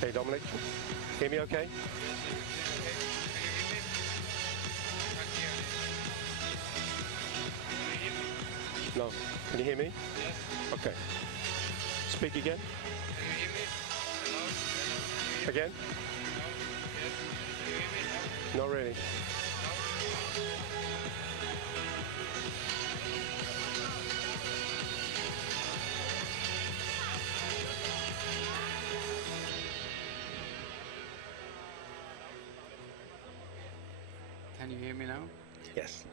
Hey, Dominic. Hear me okay? No. Can you hear me? Yes. Okay. Speak again. Can you hear me? Hello? Again? No? Yes. Can you hear me? Not really. Can you hear me now? Yes.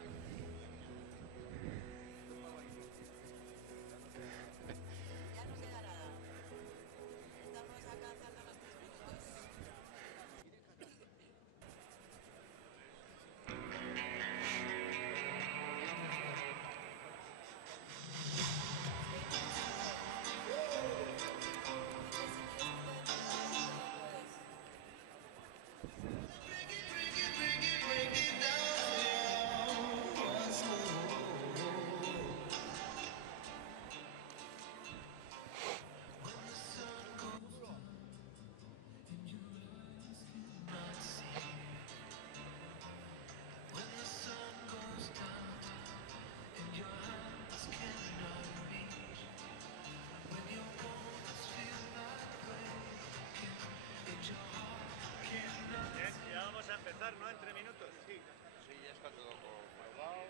Ya vamos a empezar, ¿no? En 3 minutos. Sí. Sí, ya está todo colgado.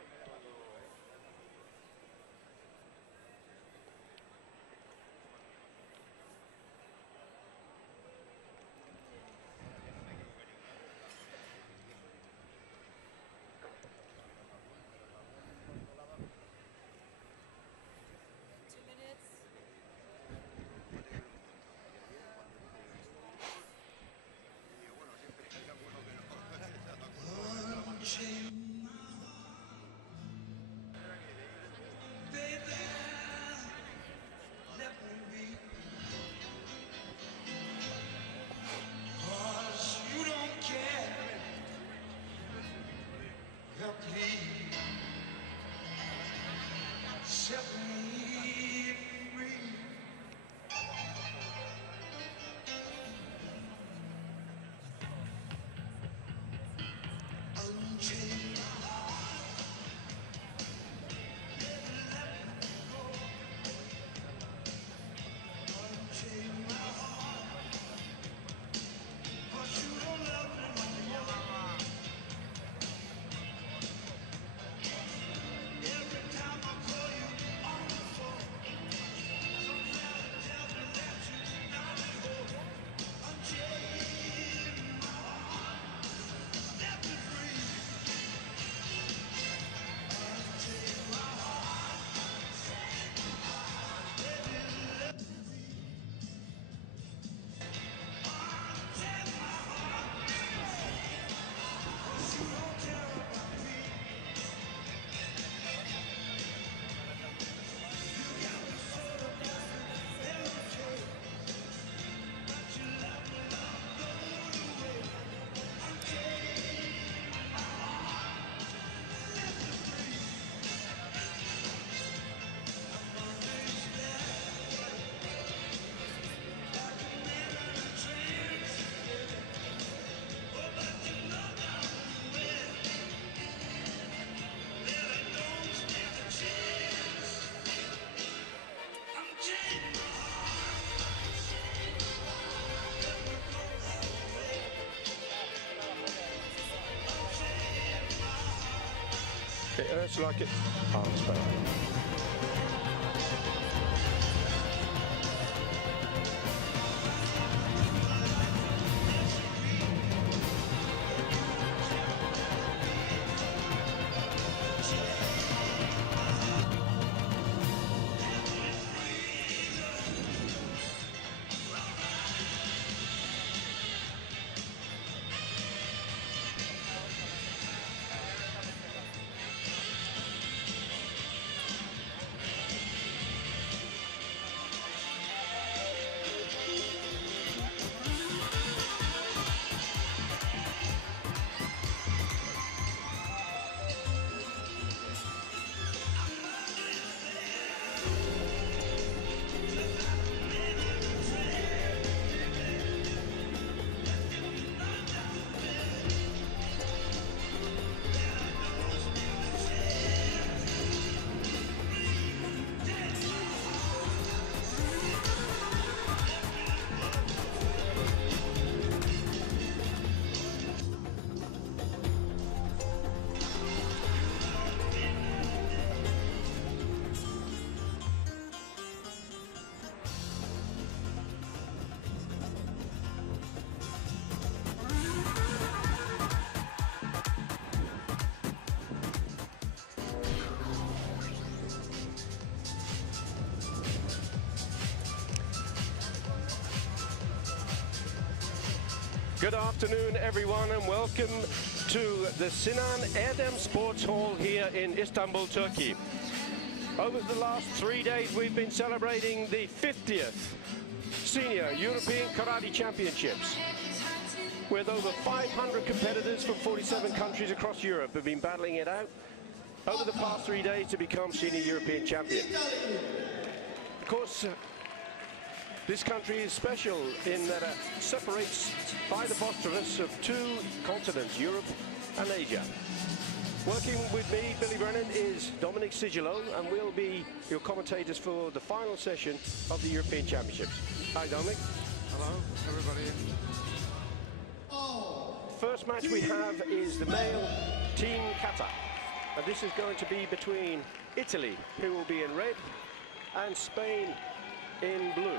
It hurts like it. Oh, it's better. Good afternoon, everyone, and welcome to the Sinan Erdem Sports Hall here in Istanbul, Turkey. Over the last 3 days, we've been celebrating the 50th Senior European Karate Championships, with over 500 competitors from 47 countries across Europe have been battling it out over the past 3 days to become Senior European Champion. Of course, this country is special in that it separates by the Bosphorus of 2 continents, Europe and Asia. Working with me, Billy Brennan, is Dominic Sigilo, and we'll be your commentators for the final session of the European Championships. Hi, Dominic. Hello, everybody. First match we have is the male Team Kata. And this is going to be between Italy, who will be in red, and Spain in blue.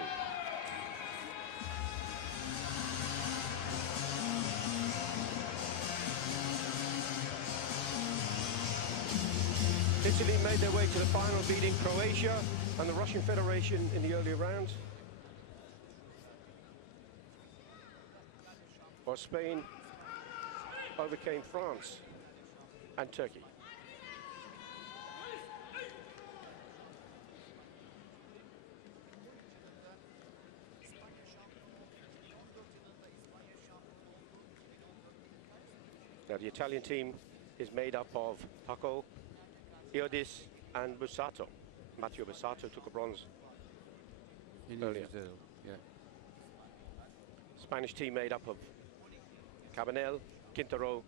Italy made their way to the final, beating Croatia and the Russian Federation in the earlier rounds. While Spain overcame France and Turkey. Now the Italian team is made up of Paco, Iodis and Bussato. Matteo Bussato took a bronze earlier. Yeah. Spanish team made up of Cabanel, Quintero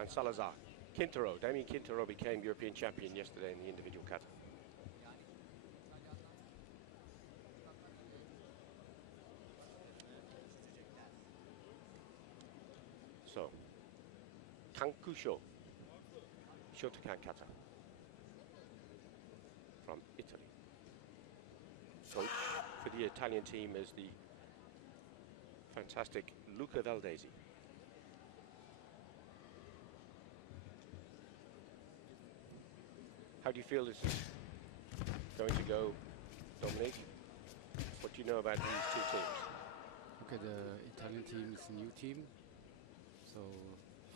and Salazar. Damien Quintero became European champion yesterday in the individual kata. So, Kankusho, Shotokan kata from Italy. Coach for the Italian team is the fantastic Luca Valdesi. How do you feel this is going to go, Dominic? What do you know about these 2 teams? Okay, the Italian team is a new team, so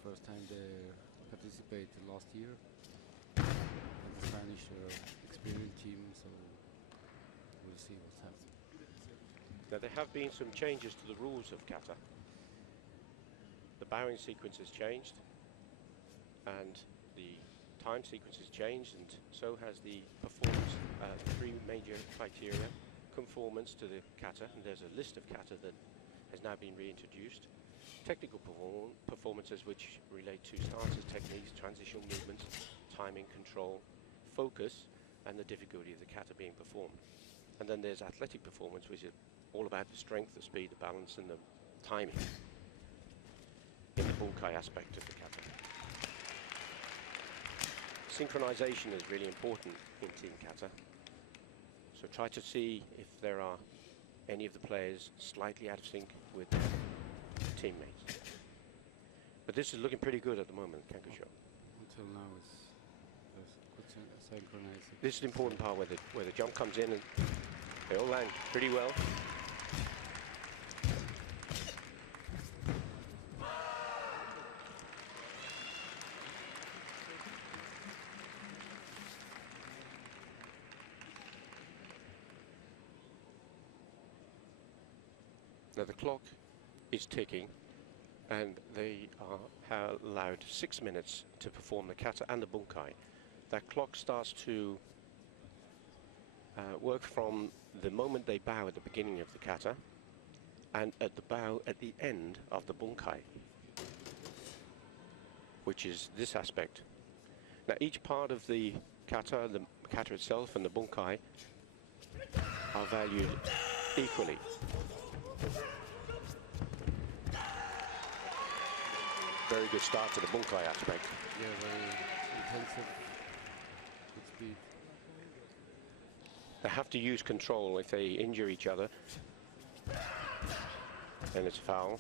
first time they participated last year. And the Spanish experienced team, so we'll see what's happening. Now there have been some changes to the rules of kata. The bowing sequence has changed, and the time sequence has changed, and so has the performance. 3 major criteria: conformance to the kata, and there's a list of kata that has now been reintroduced. Technical performances, which relate to stances, techniques, transitional movements, timing, control, focus, and the difficulty of the kata being performed. And then there's athletic performance, which is all about the strength, the speed, the balance, and the timing in the bunkai aspect of the kata. Synchronization is really important in Team Kata. So try to see if there are any of the players slightly out of sync with their teammates. But this is looking pretty good at the moment, Kankusho. Until now, it's good synchronizing. This is the important part where the jump comes in and they all land pretty well. Now the clock is ticking, and they are allowed 6 minutes to perform the kata and the bunkai. That clock starts to work from the moment they bow at the beginning of the kata and at the bow at the end of the bunkai, which is this aspect. Now each part of the kata itself and the bunkai are valued equally. Very good start to the bunkai aspect. Yeah, very intensive, good speed. They have to use control. If they injure each other, then it's foul.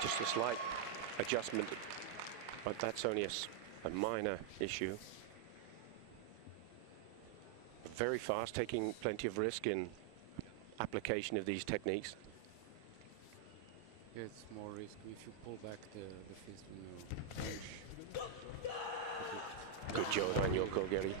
Just a slight adjustment, but that's only a a minor issue. Very fast, taking plenty of risk in application of these techniques. Yeah, it's more risk if you pull back the fist when you punch. Good job on your Kolgeri.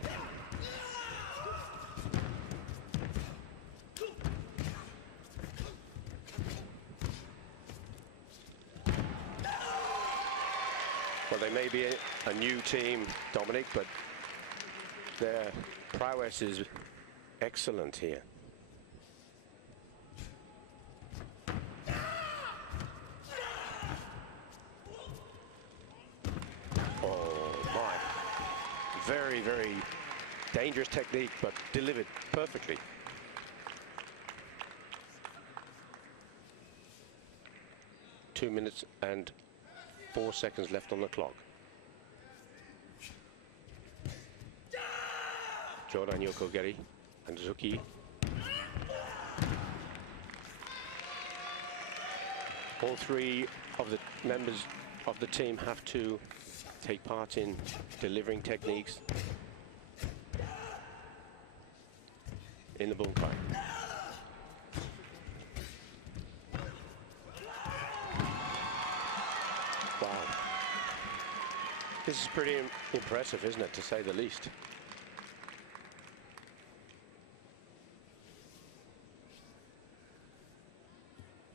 Well, they may be a new team, Dominic, but their prowess is excellent here. Oh my, very, very dangerous technique, but delivered perfectly. Two minutes and 4 seconds left on the clock. Jordan Yokogeri and Zuki. All three of the members of the team have to take part in delivering techniques in the bunkai. Wow. This is pretty impressive, isn't it, to say the least?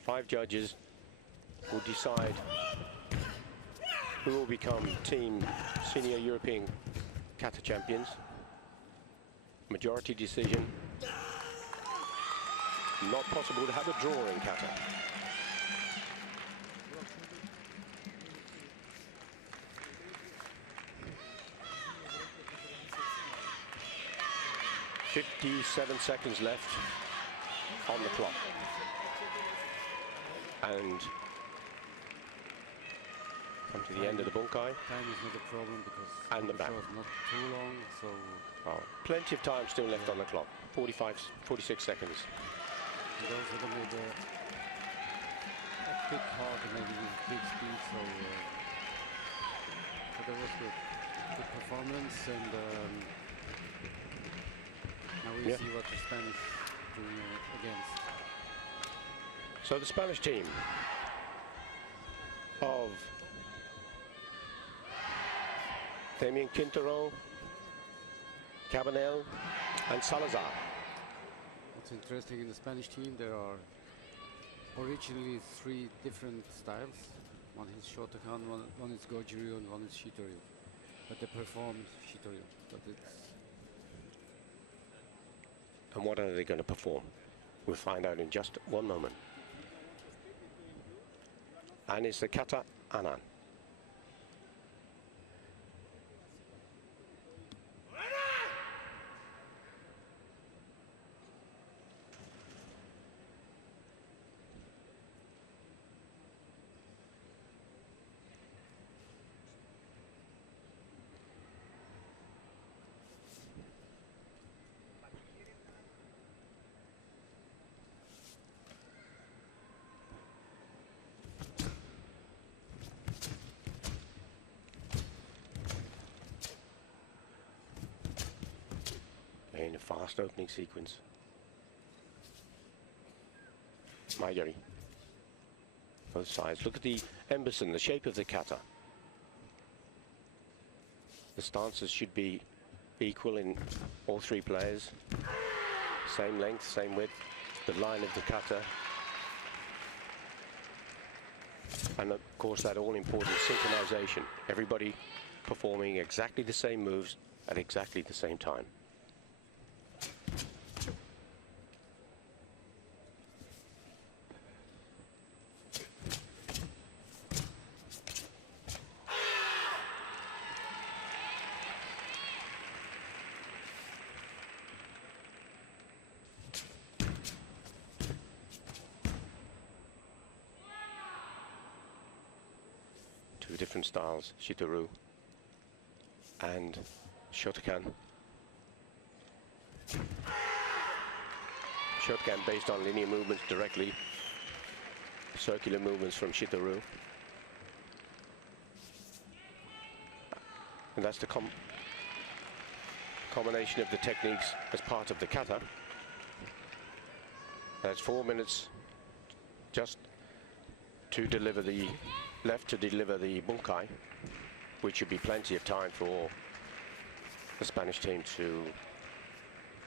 Five judges will decide who will become team senior European kata champions. Majority decision. Not possible to have a draw in kata. "57 seconds left on the clock." And come to the end of the bunkai. Time is not a problem because And the back. show is not too long, so Oh, plenty of time still left on the clock. 46 seconds. and also they made a big hard and maybe with big speed, so that was good performance, and now we Yeah. see what the Spanish doing against. So the Spanish team of Damien Quintero, Cabanel, and Salazar. What's interesting in the Spanish team, there are originally three different styles. One is Shotokan, one is Goju-ryu, and one is Shitoryu. But they perform Shitoryu. But it's And what are they going to perform? We'll find out in just one moment. And it's the kata anan. In a fast opening sequence. Maigari. Both sides. Look at the Emberson, the shape of the kata. The stances should be equal in all three players. Same length, same width. The line of the kata. And of course that all-important synchronization. Everybody performing exactly the same moves at exactly the same time. Two different styles, Shito-ryu and Shotokan. Shotokan based on linear movements directly, circular movements from Shito-ryu. And that's the combination of the techniques as part of the kata. That's 4 minutes just to deliver the left to deliver the bunkai, which should be plenty of time for the Spanish team to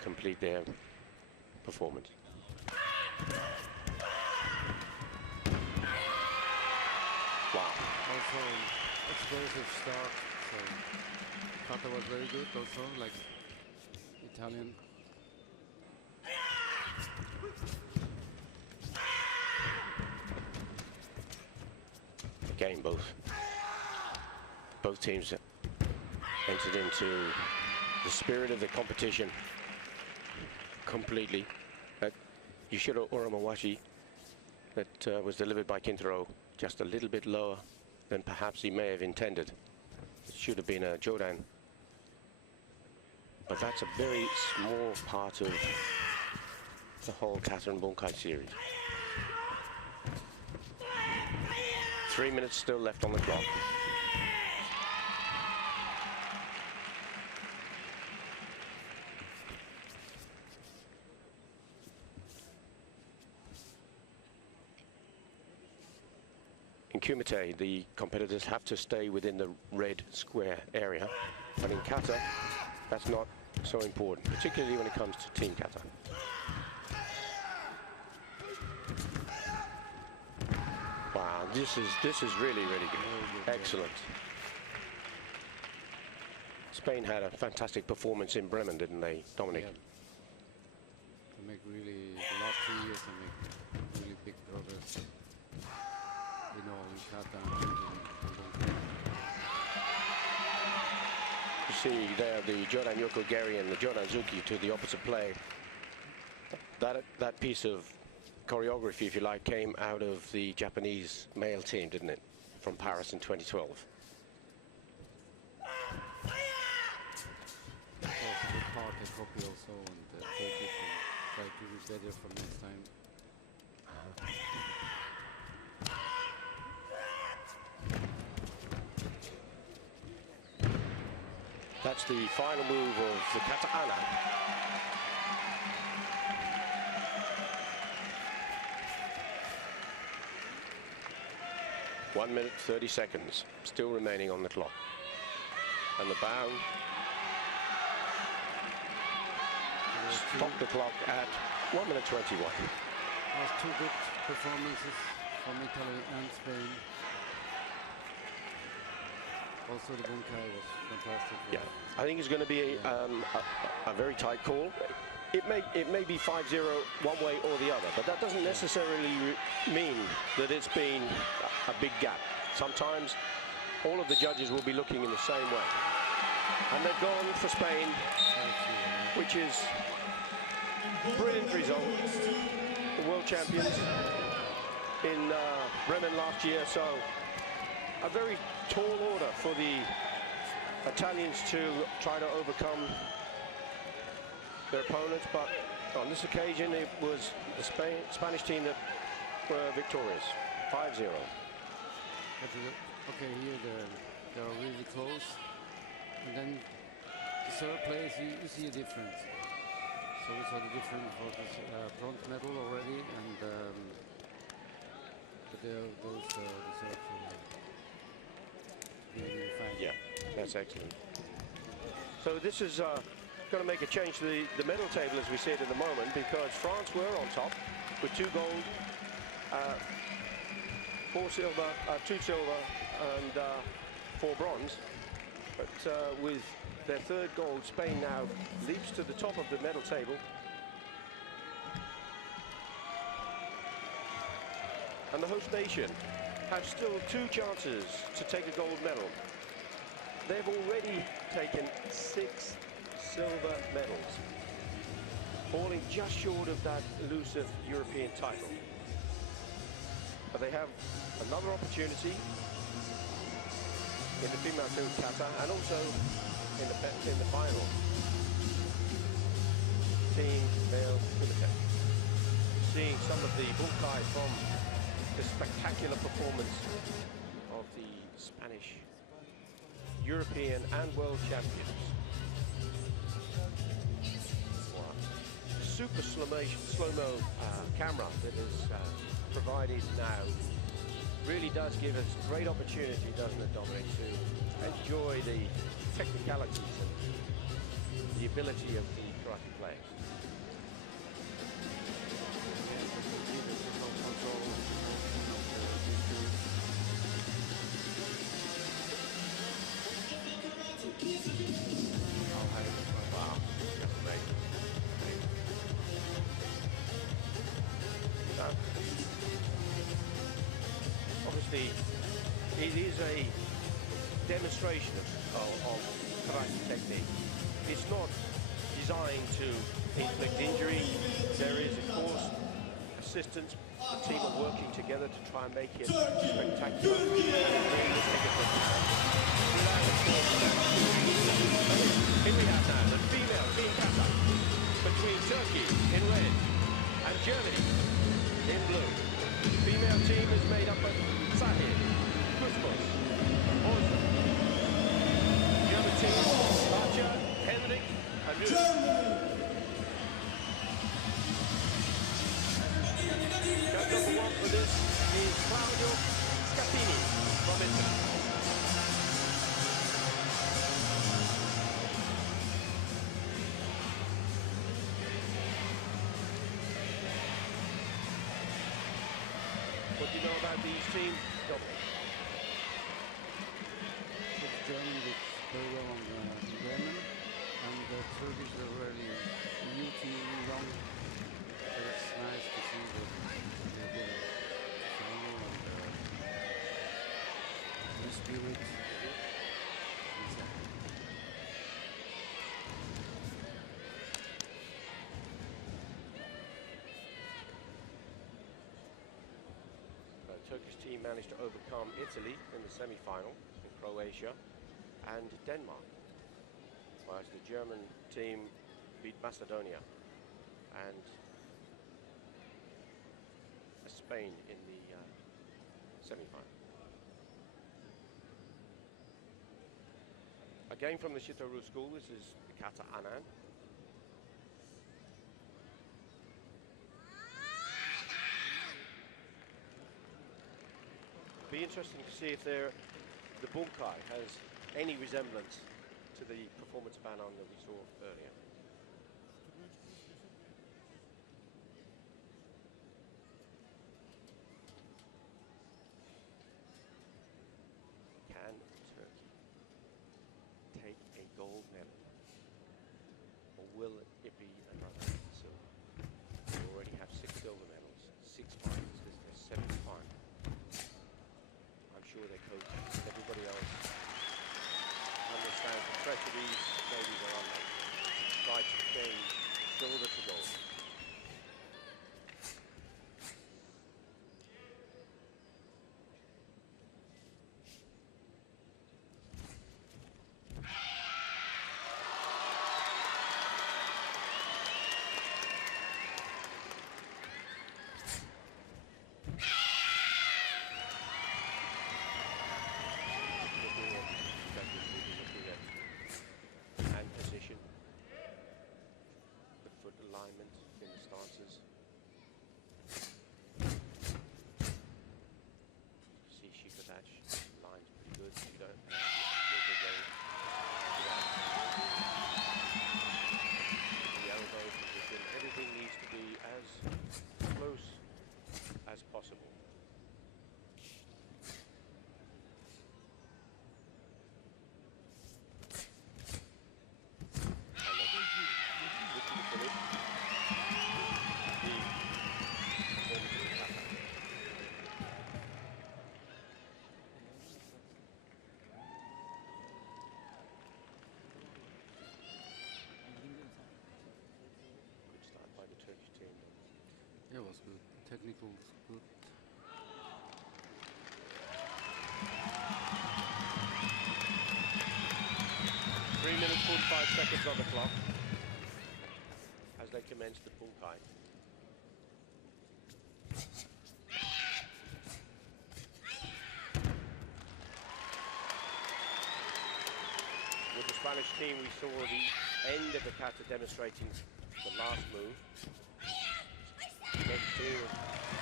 complete their performance. Wow. Also, explosive start. So, kata was very good also, like Italian. Again, both teams entered into the spirit of the competition completely. Yushiro Uramawashi, that was delivered by Kintaro just a little bit lower than perhaps he may have intended. It should have been a Jodan. But that's a very small part of the whole kata and bunkai series. 3 minutes still left on the clock. In Kumite, the competitors have to stay within the red square area, but in kata, that's not so important, particularly when it comes to team kata. Wow, this is really good. Excellent. Spain had a fantastic performance in Bremen, didn't they, Dominic? Yeah. They make really, the last 2 years they make really big progress. In all, in kata and in bunkai. You see there the Jodan Yokogeri and the Jodan Zuki to the opposite play. That piece of choreography, if you like, came out of the Japanese male team, didn't it? From Paris in 2012. It's also a good part they copy also and take it and try to do better for next time. That's the final move of the kata ana. One minute, 30 seconds, still remaining on the clock. And the bow stopped the clock at 1 minute 21. Last 2 good performances from Italy and Spain. Also the bunkai was fantastic. Yeah, I think it's going to be a very tight call. It may be 5-0 one way or the other, but that doesn't necessarily mean that it's been a big gap. Sometimes all of the judges will be looking in the same way. And they've gone for Spain, which is a brilliant result. The world champions in Bremen last year, so a very tall order for the Italians to try to overcome their opponents, but on this occasion it was the Spanish team that were victorious, 5-0. Okay, here they are really close, and then the third place you see a difference. So we saw the difference for the bronze medal already, and but those deserve to be fine. Yeah, that's excellent. So this is going to make a change to the medal table, as we said in a moment, because France were on top with 2 gold, 4 silver, 2 silver and 4 bronze. But with their 3rd gold, Spain now leaps to the top of the medal table. And the host nation have still 2 chances to take a gold medal. They've already taken 6 silver medals, falling just short of that elusive European title. But they have another opportunity in the female field kata and also in the final team male kumite. Seeing some of the bunkai from the spectacular performance of the Spanish European and world champions. Wow. Super slow-mo camera that is provided now really does give us great opportunity, doesn't it, Dominic, to enjoy the technicalities and the ability of the karate players. Wow, just amazing. Now, obviously, it is a demonstration of karate technique. It's not designed to inflict injury. There is, of course, assistance. The team are working together to try and make it spectacular and realistic as they can. Here we have now the female team kata between Turkey in red and Germany in blue. The female team is made up of Sahir, Kusmos, Ozan. German team, Archer, Henrik, and Nuh. Judge number one for this is Claudio Scappini from Italy. What do you know about these teams, Dominic? The German did very well on the Bremen, and the Turkish are really new team, young. So it's nice to see that they're getting final and new spirit. The Turkish team managed to overcome Italy in the semi-final, in Croatia, and Denmark, whereas the German team beat Macedonia and Spain in the semi-final. Again from the Shito-ryu school, this is the Kata Anan. Be interesting to see if the bunkai has any resemblance to the performance Banon that we saw earlier. Can Turkey take a gold medal, or will it be another silver? We already have 6 silver medals, 6 finals. This is their 7th final. I'm sure their coaches and everybody else understands the pressure these ladies are under. Try to change silver to gold. Yeah, it was good. Technical, good. Three minutes, 45 seconds on the clock as they commence the bunkai. Spanish team, we saw the end of the kata demonstrating the last move. The next team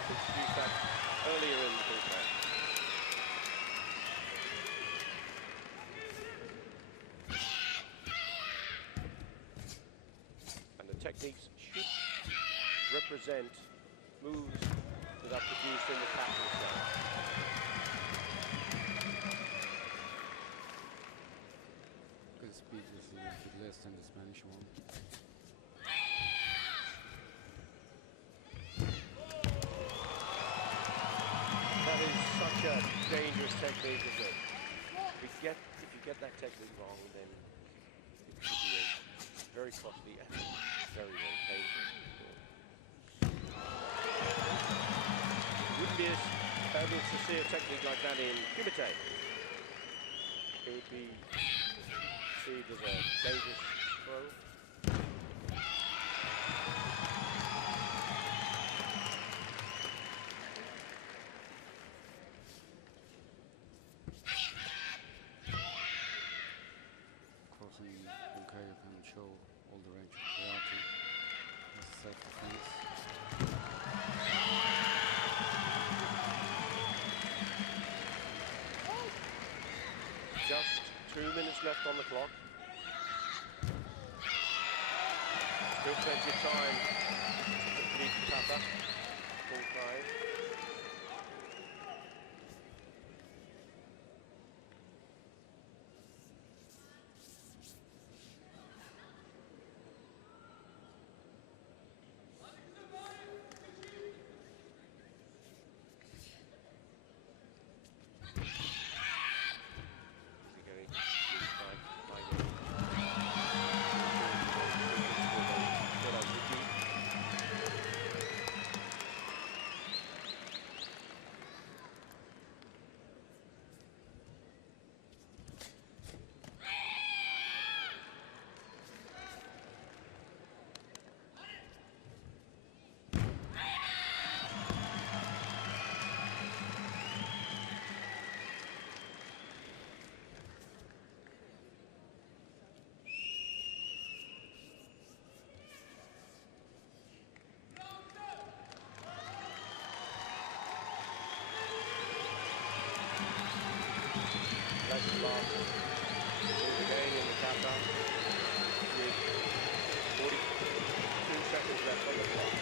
introduced that earlier in the bullpen. And the techniques should represent moves that are produced in the kata itself. The speed is a little bit less than the Spanish one. That is such a dangerous technique, isn't it? If you get that technique wrong, then it could be a very costly and very, very painful. It wouldn't be as fabulous to see a technique like that in Kumite. It would be perceived as a dangerous throw. Of course, in Bunkai you can show all the range of karate as self-defense. Just 2 minutes left on the clock. Still plenty of time to complete the kata. Bunkai. That's the last move again in the kata with 42 seconds left on the clock.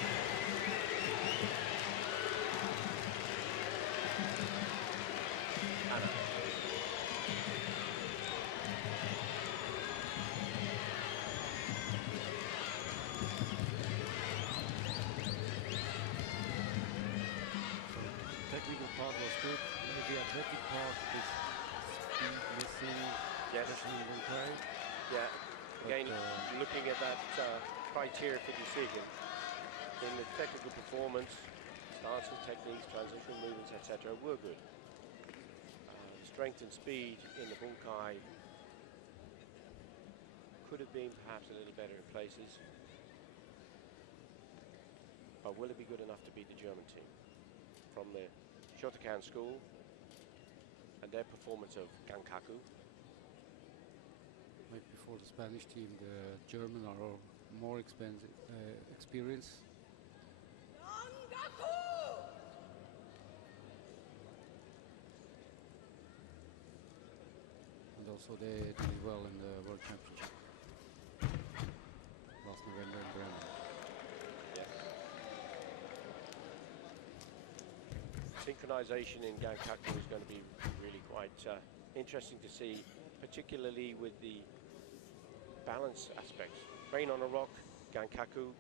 Anna. Technical part was good. The athletic part is missing, Yes. especially in Bunkai. Yeah. Again, But, looking at that criteria for decision in the technical performance, stances, techniques, transition movements, etc., were good. Strength and speed in the Bunkai could have been perhaps a little better in places. But will it be good enough to beat the German team? From the Shotokan school and their performance of Gankaku. Like before the Spanish team, the German are more experienced. And also they did well in the World Championship last November in Bremen. Synchronization in Gankaku is going to be really quite interesting to see, particularly with the balance aspects. Rain on a rock, Gankaku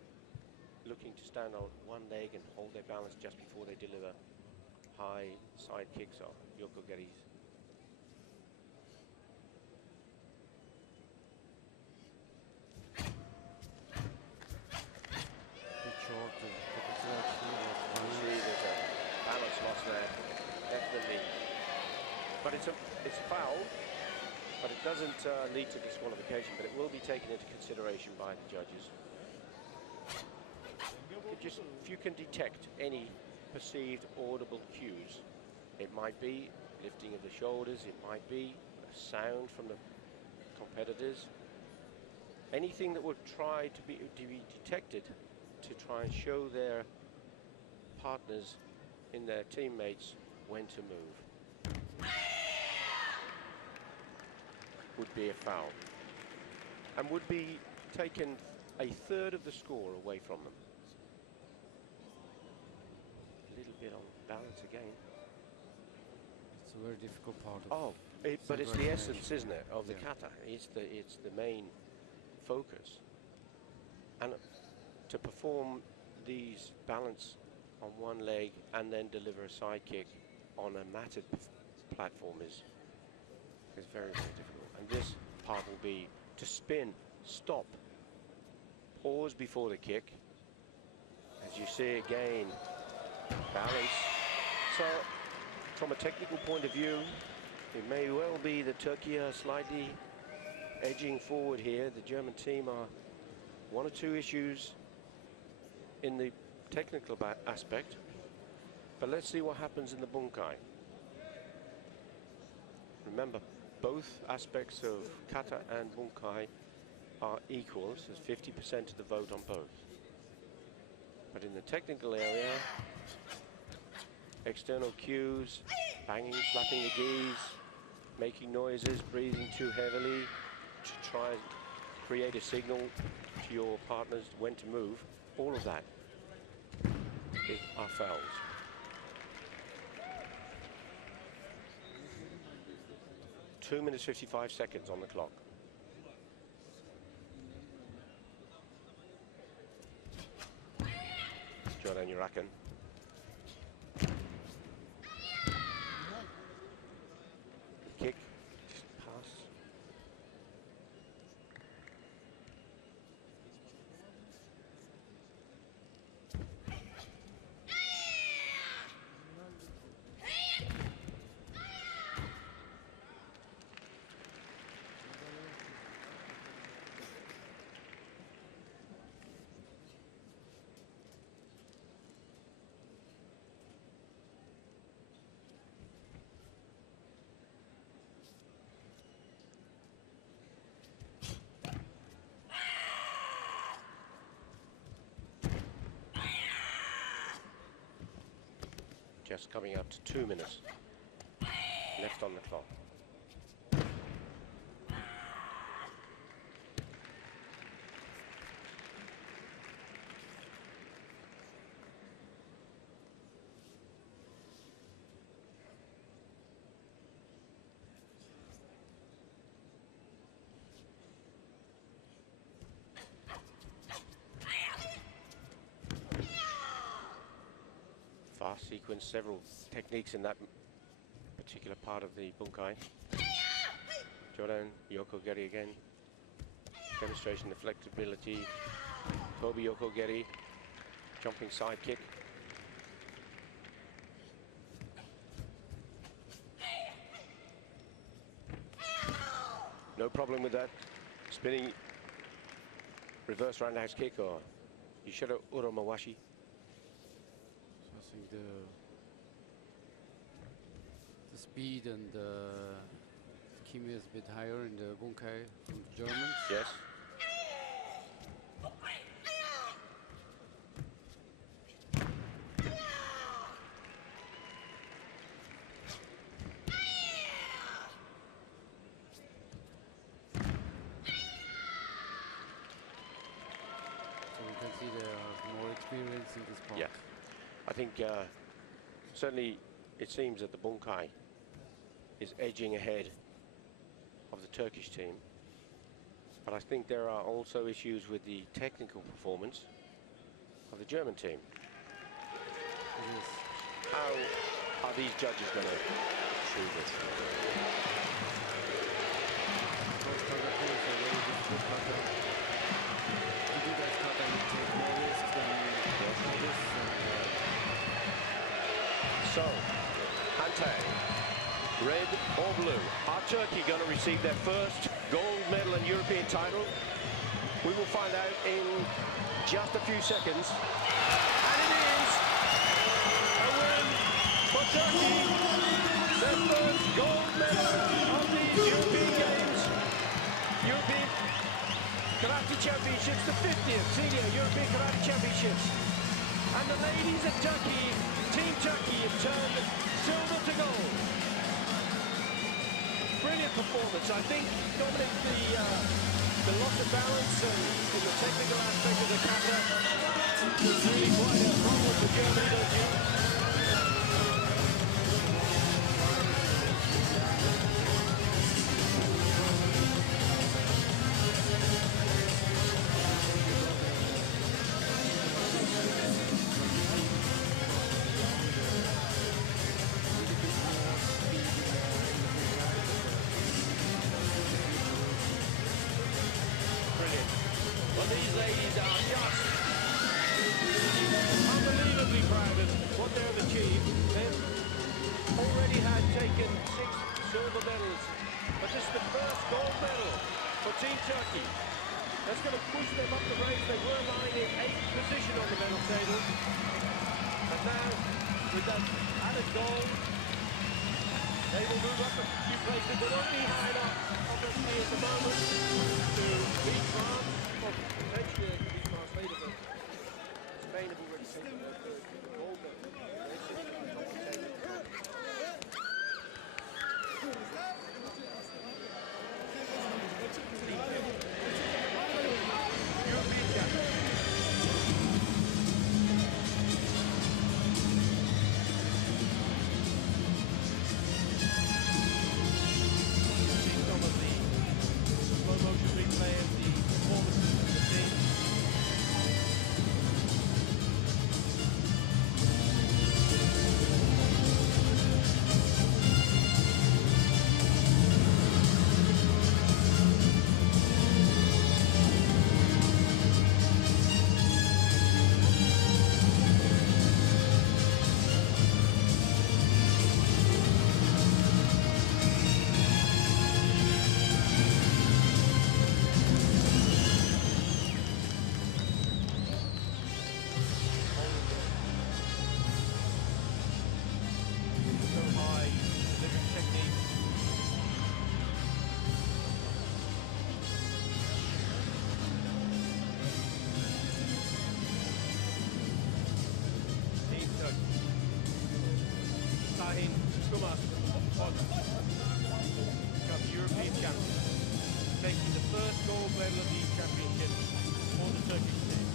looking to stand on one leg and hold their balance just before they deliver high side kicks or yokogeris. Bit short, the See, there's a balance loss there, definitely. But it's a foul, but it doesn't lead to disqualification, but it will be taken into consideration by the judges. If you can detect any perceived audible cues, it might be lifting of the shoulders, it might be a sound from the competitors, anything that would try to be detected to try and show their partners in their teammates when to move would be a foul and would be taken a third of the score away from them. A little bit on balance again. It's a very difficult part of Oh, but it's the celebration, essence, isn't it, of the Yeah. kata? It's the main focus. And to perform these balance on one leg and then deliver a side kick on a matted platform is very, very difficult. And this part will be to spin, stop, pause before the kick. As you see again, balance. So from a technical point of view, it may well be that Turkey are slightly edging forward here. The German team are one or two issues in the technical aspect, but let's see what happens in the bunkai. Remember, both aspects of kata and bunkai are equal, so there's 50% of the vote on both. But in the technical area, external cues, banging, slapping the gis, making noises, breathing too heavily to try and create a signal to your partners when to move, all of that are fouls. Two minutes 55 seconds on the clock. Jordan Urakan. Kick, pass. Just coming up to 2 minutes left on the clock. Fast sequence, several techniques in that particular part of the bunkai. Jordan Yokogeri again. Demonstration of flexibility. Toby Yokogeri. Jumping side kick. No problem with that. Spinning reverse roundhouse kick or Yishiro Uromawashi. I think the speed and the kimi is a bit higher in the bunkai from the Germans. Yes. So we can see there are more experience in this part. Yeah. I think certainly it seems that the bunkai is edging ahead of the Turkish team. But I think there are also issues with the technical performance of the German team. It is. How are these judges going to treat this? First kata is a very difficult kata. To do that kata, you take more risks than others. So, Ante, red or blue? Are Turkey going to receive their first gold medal and European title? We will find out in just a few seconds. And it is a win for Turkey. Their first gold medal of these European Games. European Karate Championships, the 50th Senior European Karate Championships. And the ladies of Turkey, Team Turkey, have turned silver to gold. Brilliant performance. I think, Dominic, the loss of balance and in the technical aspect of the kata was really quite a problem for Germany, don't you? Well, these ladies are just unbelievably proud of what they have achieved. They've already had taken 6 silver medals, but this is the first gold medal for Team Turkey. That's going to push them up the ranks. They were lying in 8th position on the medal table, but now with that added gold, they will move up a few places. They're only high enough, obviously, at the moment to beat France. Well, potentially they can beat France later, but Spain have already taken the gold medal. They sit at the top of the table. European champion. Some of the slow motion replay of the performances of the team. So high delivery technique. Team Turkey. Sahin Kumar becomes European champion, taking the first gold medal of these championships for the Turkish team.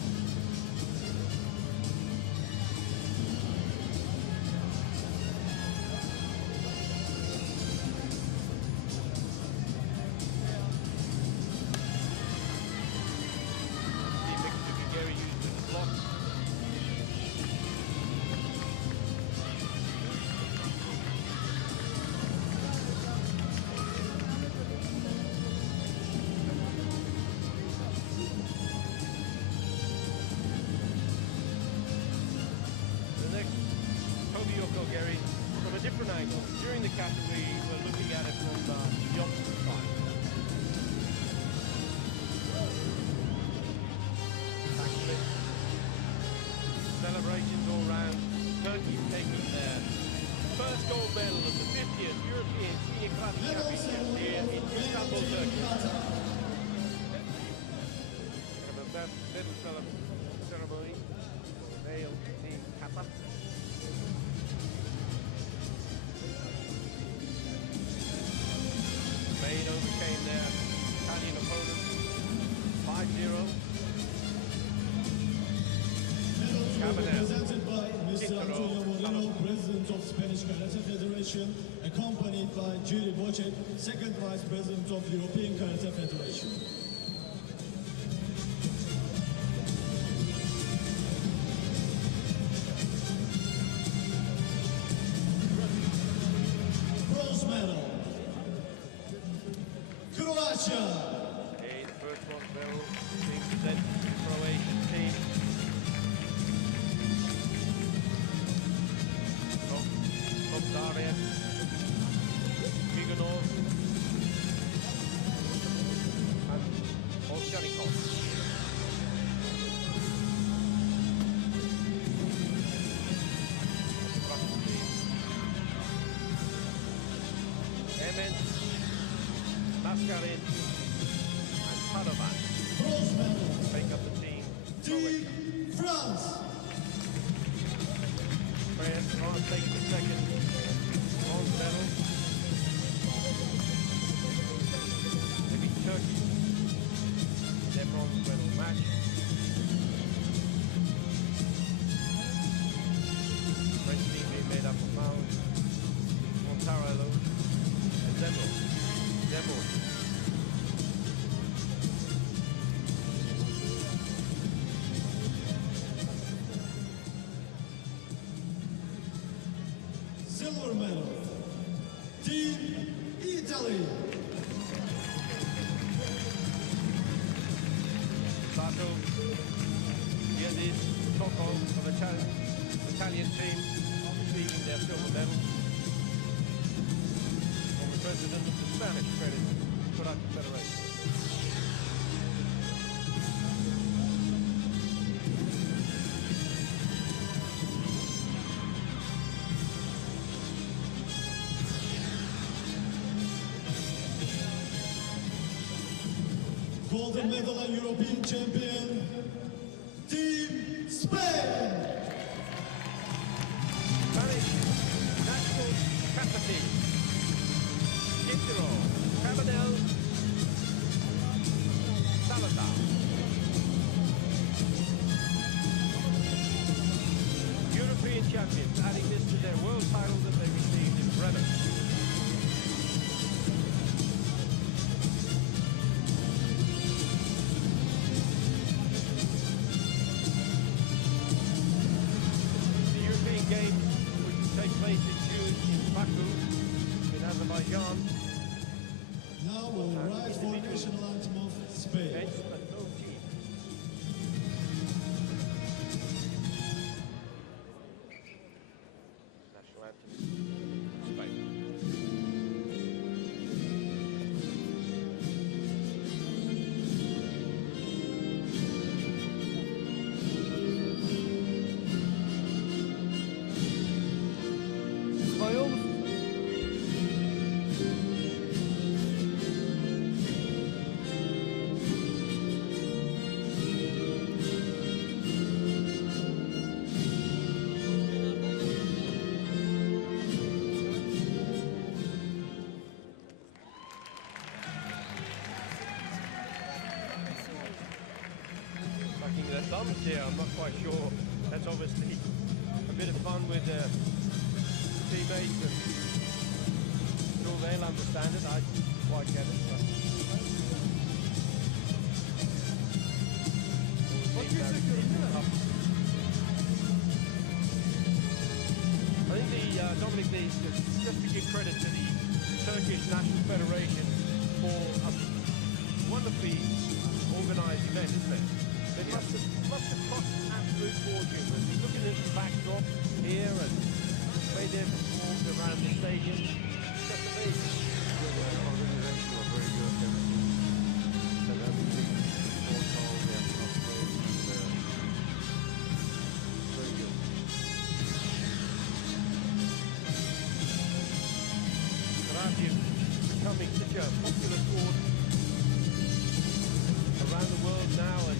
See Victor Gary used with the block. The next Tobi Gary from a different angle. During the category, we're looking at it from the opposite side. Backflip. Celebrations all round. Turkey taking their first gold medal of the 50th European Senior Karate Championships here in Istanbul, Turkey. Kind of a medal ceremony for the male team kata. Spain overcame their Italian opponent 5-0. Presented by Mr. Antonio Moreno, President of Spanish Karate Federation, accompanied by Jiri Bocek, Second Vice President of European Karate Federation. Bronze medal, Croatia. Okay, the first bronze medal being presented to the Croatian team. Kopdarian, Viganov, and Olshanikov. Russian team. Emen, Maskarin, and Padovan. Bronze medal, Make up the team. Team France. France takes the second bronze medal. They beat Turkey. Their bronze medal match. French team being made up of Maun, Montarello, and Zemmour. Silver medal, Team Italy. Sato, Iadis, Tocco of the Italian team receiving their silver medal. From the president of the Spanish Credit Karate Federation. Golden medal and European champion, Team Spain. Spanish national capacity. Quintero, Cabanel, Salazar. European champions, adding this to their world title that they received in Bremen. The European Games, which will take place in June in Baku, in Azerbaijan, Now we'll rise for national anthem of Spain. against a no team. National anthem, Spain. Sucking their thumbs here, I'm not quite sure. That's obviously a bit of fun with teammates, and sure they'll understand it. I quite get it. But I think Dominic, just to give credit to the Turkish National Federation for a wonderfully organised event, isn't it? They must have cost an absolute fortune. And looking at the backdrop here and the way they've performed around the stadium, it's just amazing. The organization was very good. They have everything sports hall, they have enough place, and very good. Karate is becoming such a popular sport around the world now, and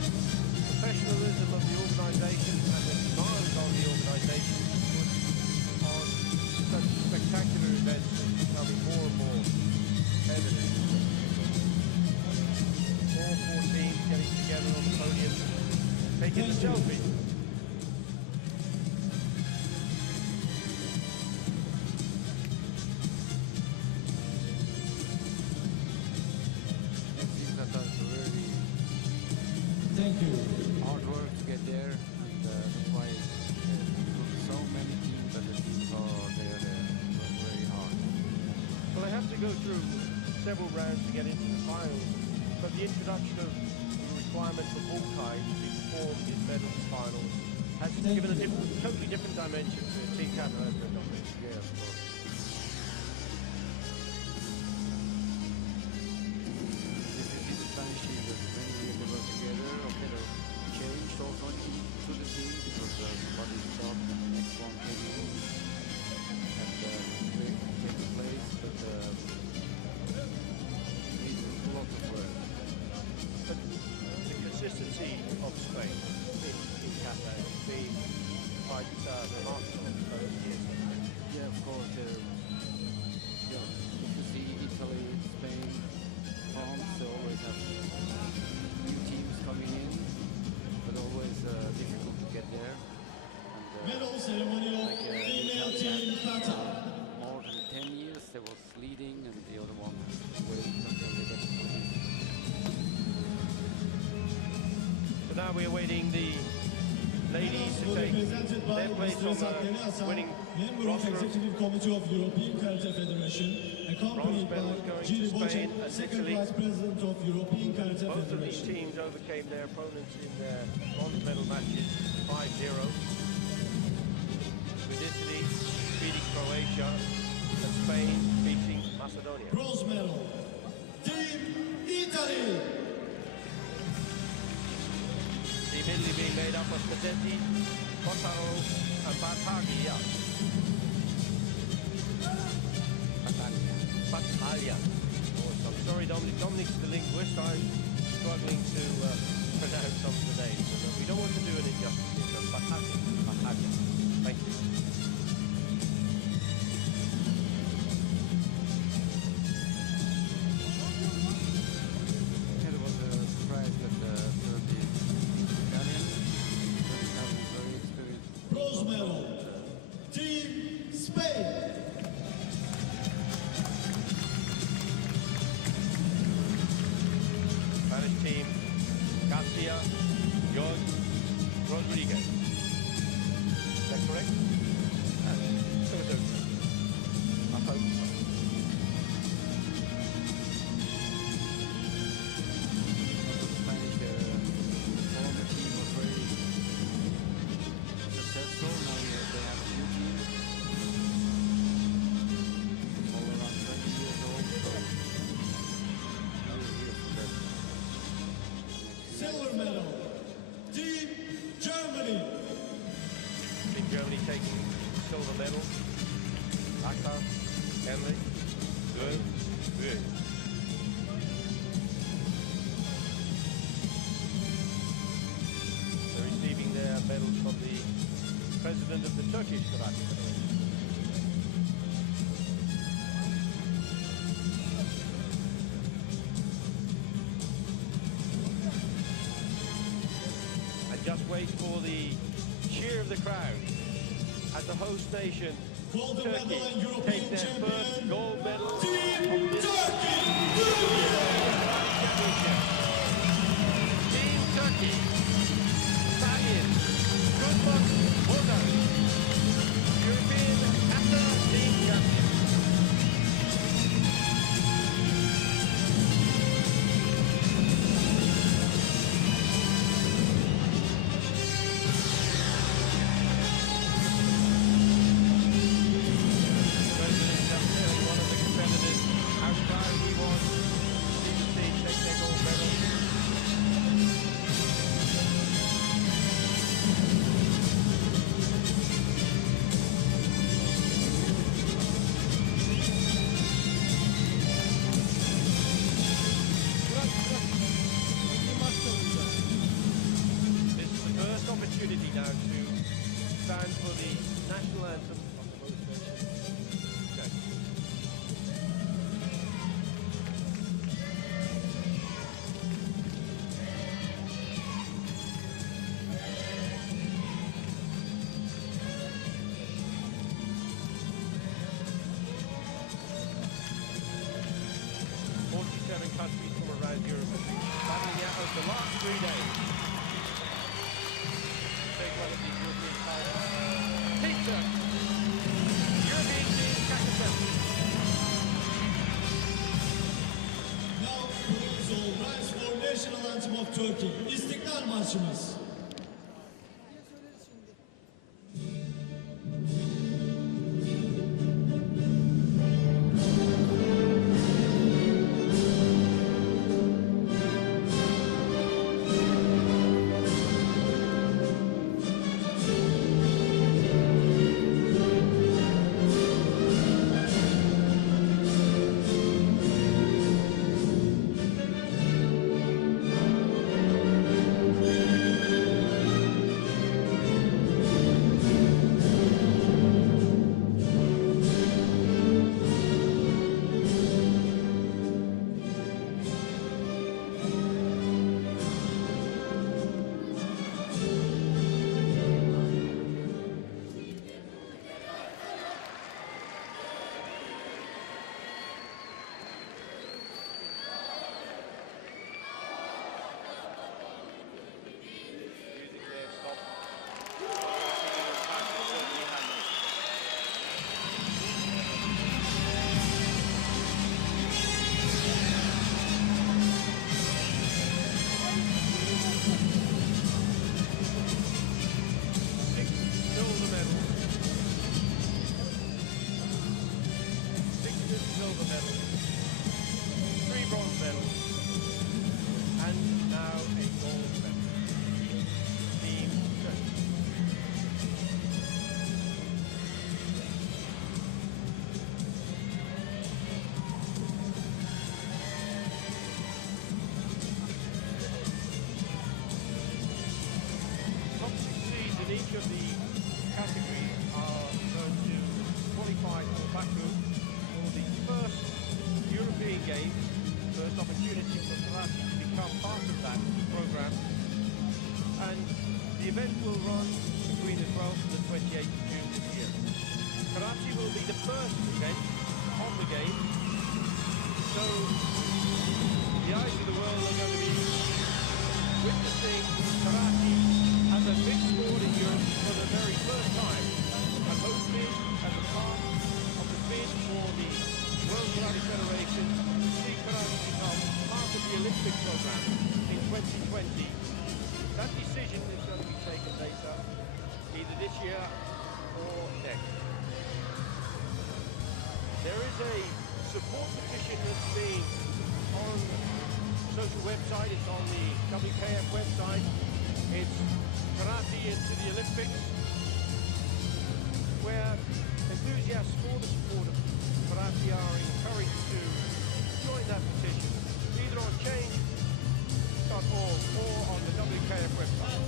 professionalism of the organisation and the demands of the organisation on such spectacular events is becoming more and more evident. All four teams getting together on the podium, taking the selfie. It seems that that's really Thank you. hard work to get there, and that's why so many teams that the teams are there very hard. Well, they have to go through several rounds to get into the finals, but the introduction of the requirement for Bullkai to be performed in medals finals has given a totally different dimension to Team Canada and Dominic. Yeah, of course. This is the Spanish team that many years ago together. Okay, they changed also to the team because somebody stopped and the next one came in and they take the place, but needs a lot of work. But the So now we're waiting the ladies to take Represented by their place Mr. on Esat the Hasan, winning member of roster. Executive Committee of European Karate Federation, accompanied Bronze medal by going Giri to Spain Bocek, and second Italy. Vice President of European Karate Both of these Federation. teams overcame their opponents in their bronze medal matches 5-0. With Italy beating Croatia and Spain beating Macedonia. Bronze medal, Team Italy. Team Italy being made up of Pesetti, Kotaro and Battaglia. Battaglia. Oh, I'm sorry, Dominic. Dominic's the linguist. I'm struggling to pronounce some of the names. So we don't want to do an injustice. So Battaglia. Battaglia. Thank you. Yeah, there was a surprise that the third is Italian. Third is very experienced. Bronze medal, Team Spain. Spanish team, Garcia, Jorge, Rodriguez. Is that correct? So. I hope so. The Spanish former team was very successful. Now they have a new team. All around 20 years old, so we're here for that. Silver medal, Team Germany. In Germany taking silver medal. Acker, Henry, good, good. They're receiving their medals from the president of the Turkish Karate Federation. And just wait for the cheer of the crowd as the host nation, Golden Turkey, medal and European take their champion, first gold medal of Team this Turkey. championship. Team Turkey, Italian, good luck, well done. European Kata Team champion. President just telling one of the competitors how proud he was to see take their gold medal. This is the first opportunity now to stand for the national anthem of the host nation. Okay. Countries from around Europe have been battling out over the last 3 days. Take one of these European titles. Team Turkey. European team Kazakhstan. Now please all rise for national anthem of Turkey. İstiklal Marşımız. silver medals, 3 bronze medals, and now a gold medal. Team Turkey. Top 6 seeds in each of the categories are going to qualify for Baku for the first European Games, first opportunity for Karate to become part of that program. And the event will run between the 12th and the 28th of June this year. Karate will be the first event on the game, so the eyes of the world are going to be witnessing karate as a mixed sport in Europe for the very first time, and hopefully as a part of the bid for the World Karate Federation to see karate become part of the Olympic program in 2020. That decision is going to be taken later, either this year or next. There is a support petition that's being on social website, it's on the WKF website. It's Karate into the Olympics, where enthusiasts for the sport of karate are encouraged to join that petition, either on change.org or on the WKF website.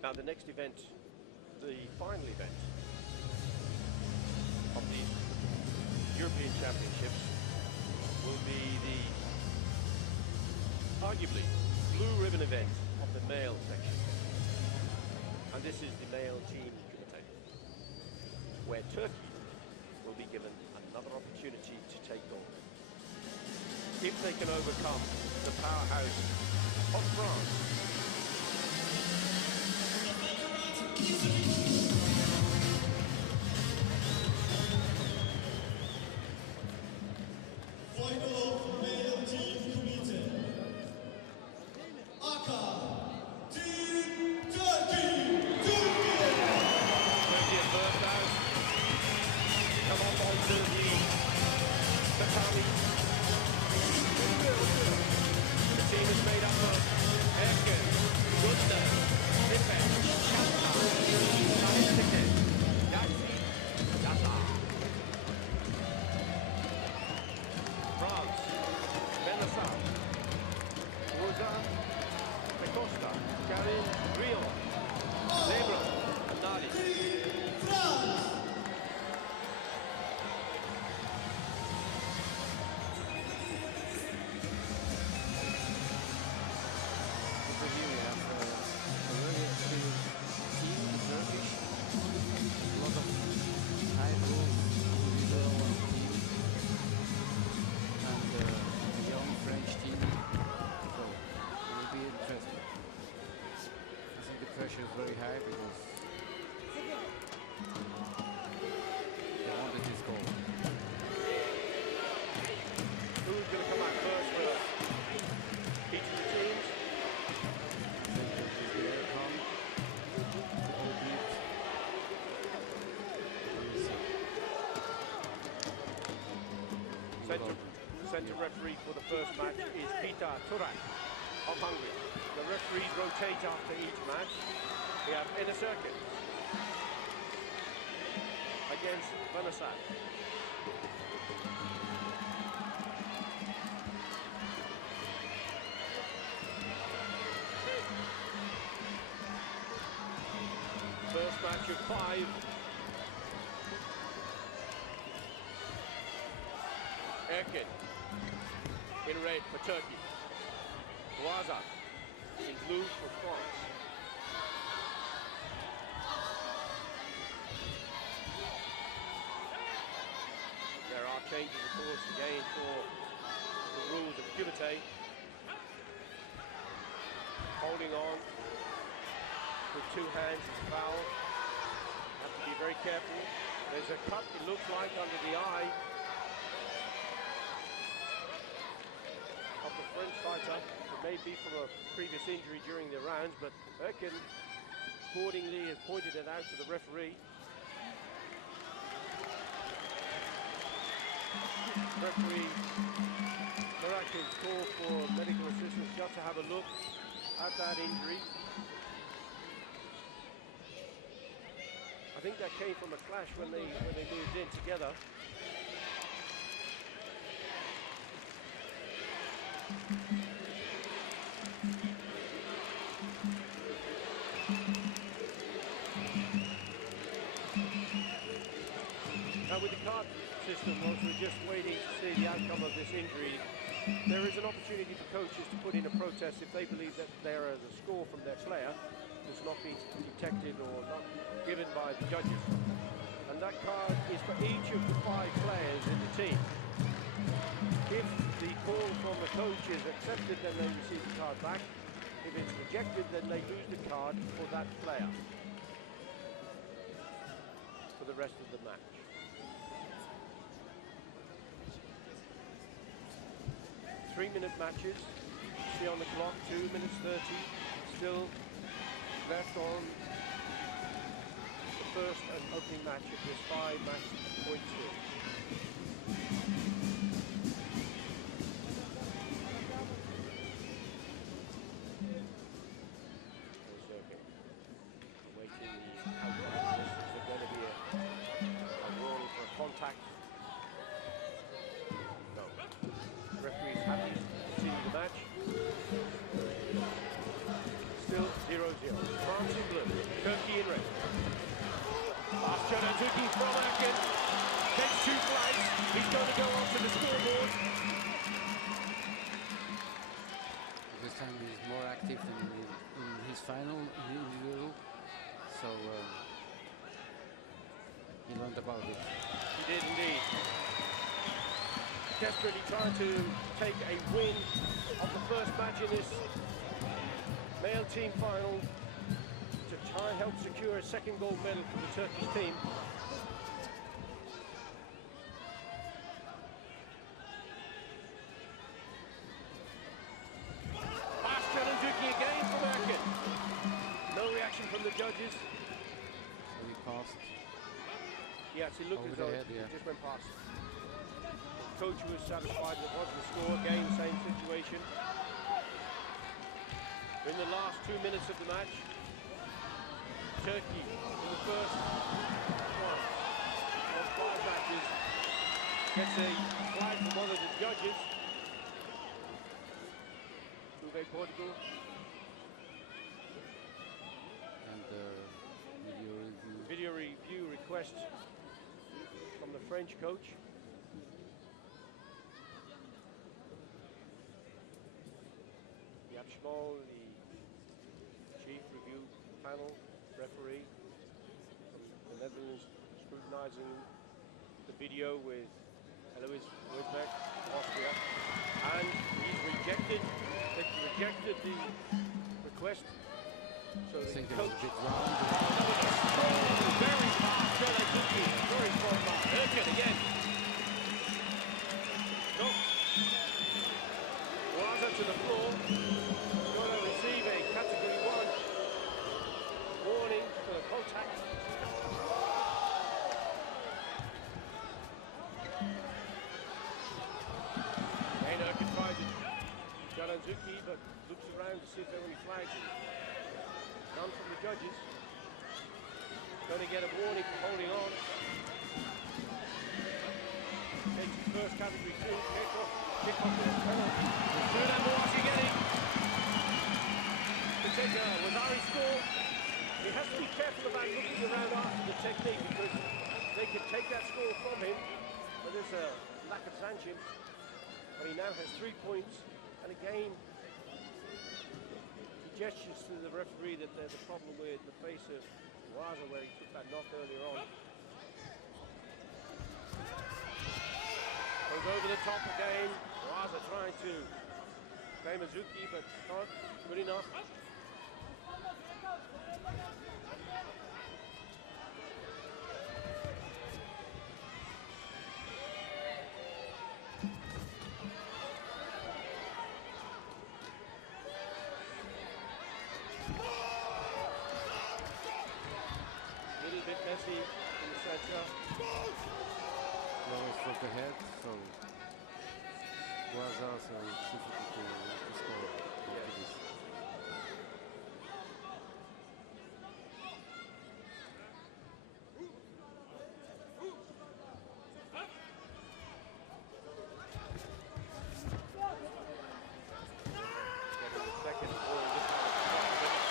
Now the next event, the final event of the European Championships, will be the arguably blue ribbon event of the male section. And this is the male team Kumite, where Turkey will be given another opportunity to take gold. If they can overcome the powerhouse of France. Final of male team Kumite. Aka, Team Turkey, Turkey! 30th first out. Come up onto the tatami. The team is made up of Erkin, Gudner, Lippe, Kanta, Sahistike, Yatsi, Yasa. France, Benassa, Rosa, Acosta, Karin, Rio, Lebron, and Nadi. France! Over here we have a very experienced team, Turkish. A lot of high rules individual team. And a young French team. So it will be interesting. I think the pressure is very high because they wanted this goal. Who's going to come out first for each of the teams? I think that will be Erkan, albeit we'll see. Centre referee for the first match is Peter Turak of Hungary. The referees rotate after each match. We have Enes Erkin against Vanasat. First match of 5. Erkin in red for Turkey. Waza in blue for France. There are changes, of course, again for the rules of Kumite. Holding on. with two hands is foul. Have to be very careful. There's a cut, it looks like, under the eye of the French fighter. It may be from a previous injury during the rounds, but Erkin accordingly has pointed it out to the referee. Referee Miracul's call for medical assistance just to have a look at that injury. I think that came from a clash when they moved in together. Now with the card system, whilst we're just waiting to see the outcome of this injury, there is an opportunity for coaches to put in a protest if they believe that there is a score from their player that's not been detected or not given by the judges. And that card is for each of the 5 players in the team. If the call from the coach is accepted, then they receive the card back. If it's rejected, then they lose the card for that player for the rest of the match. 3-minute matches. See on the clock, 2 minutes 30. Still left on the first and opening match of this 5-match point series. Awaiting the outcome. Is there going to be a warning for a contact? No. Referee's happy to continue the match. Still 0-0. France in blue, Turkey in red. Bastian Ertuğ from Erkin. Takes 2 flags. He's going to go onto the scoreboard. This time he's more active than in his final individual, so he learned about it. He did indeed. Desperately trying to take a win of the first match in this male team final to try and help secure a second gold medal for the Turkish team. Bastian Ertuğ again from Erkin. No reaction from the judges. So he passed. Yes, it looked Over as though the head, it yeah. just went past. Coach was satisfied with what the score. Again, same situation. In the last 2 minutes of the match, Turkey in the first one of 5 matches gets a flag from one of the judges. Uwe Portugal. And Video review request from the French coach. Schmol, the chief review panel referee from the Netherlands, scrutinizing the video with Eloise Wisbeck, Austria, and he's rejected the request. So the coach, very fast, very fast. Erkin again. No. Waza to the floor. Going to receive a category 1 warning for the contact. Again, Erkin tries it. Jalanzuki, but looks around to see if there are any flags. None from the judges. Going to get a warning for holding on. Takes his first category 2. Kick off with a penalty. Sudan Mouazi getting to take a Wazari score. He has to be careful about looking around after the technique because they could take that score from him. But there's a lack of sanction. But he now has 3 points. And again, he gestures to the referee that there's a problem with the face of Waza where he took that knock earlier on. Goes over the top again. Waza trying to claim Ertuğ, but not good enough. of the head, so was also difficult to score after this. Second ball.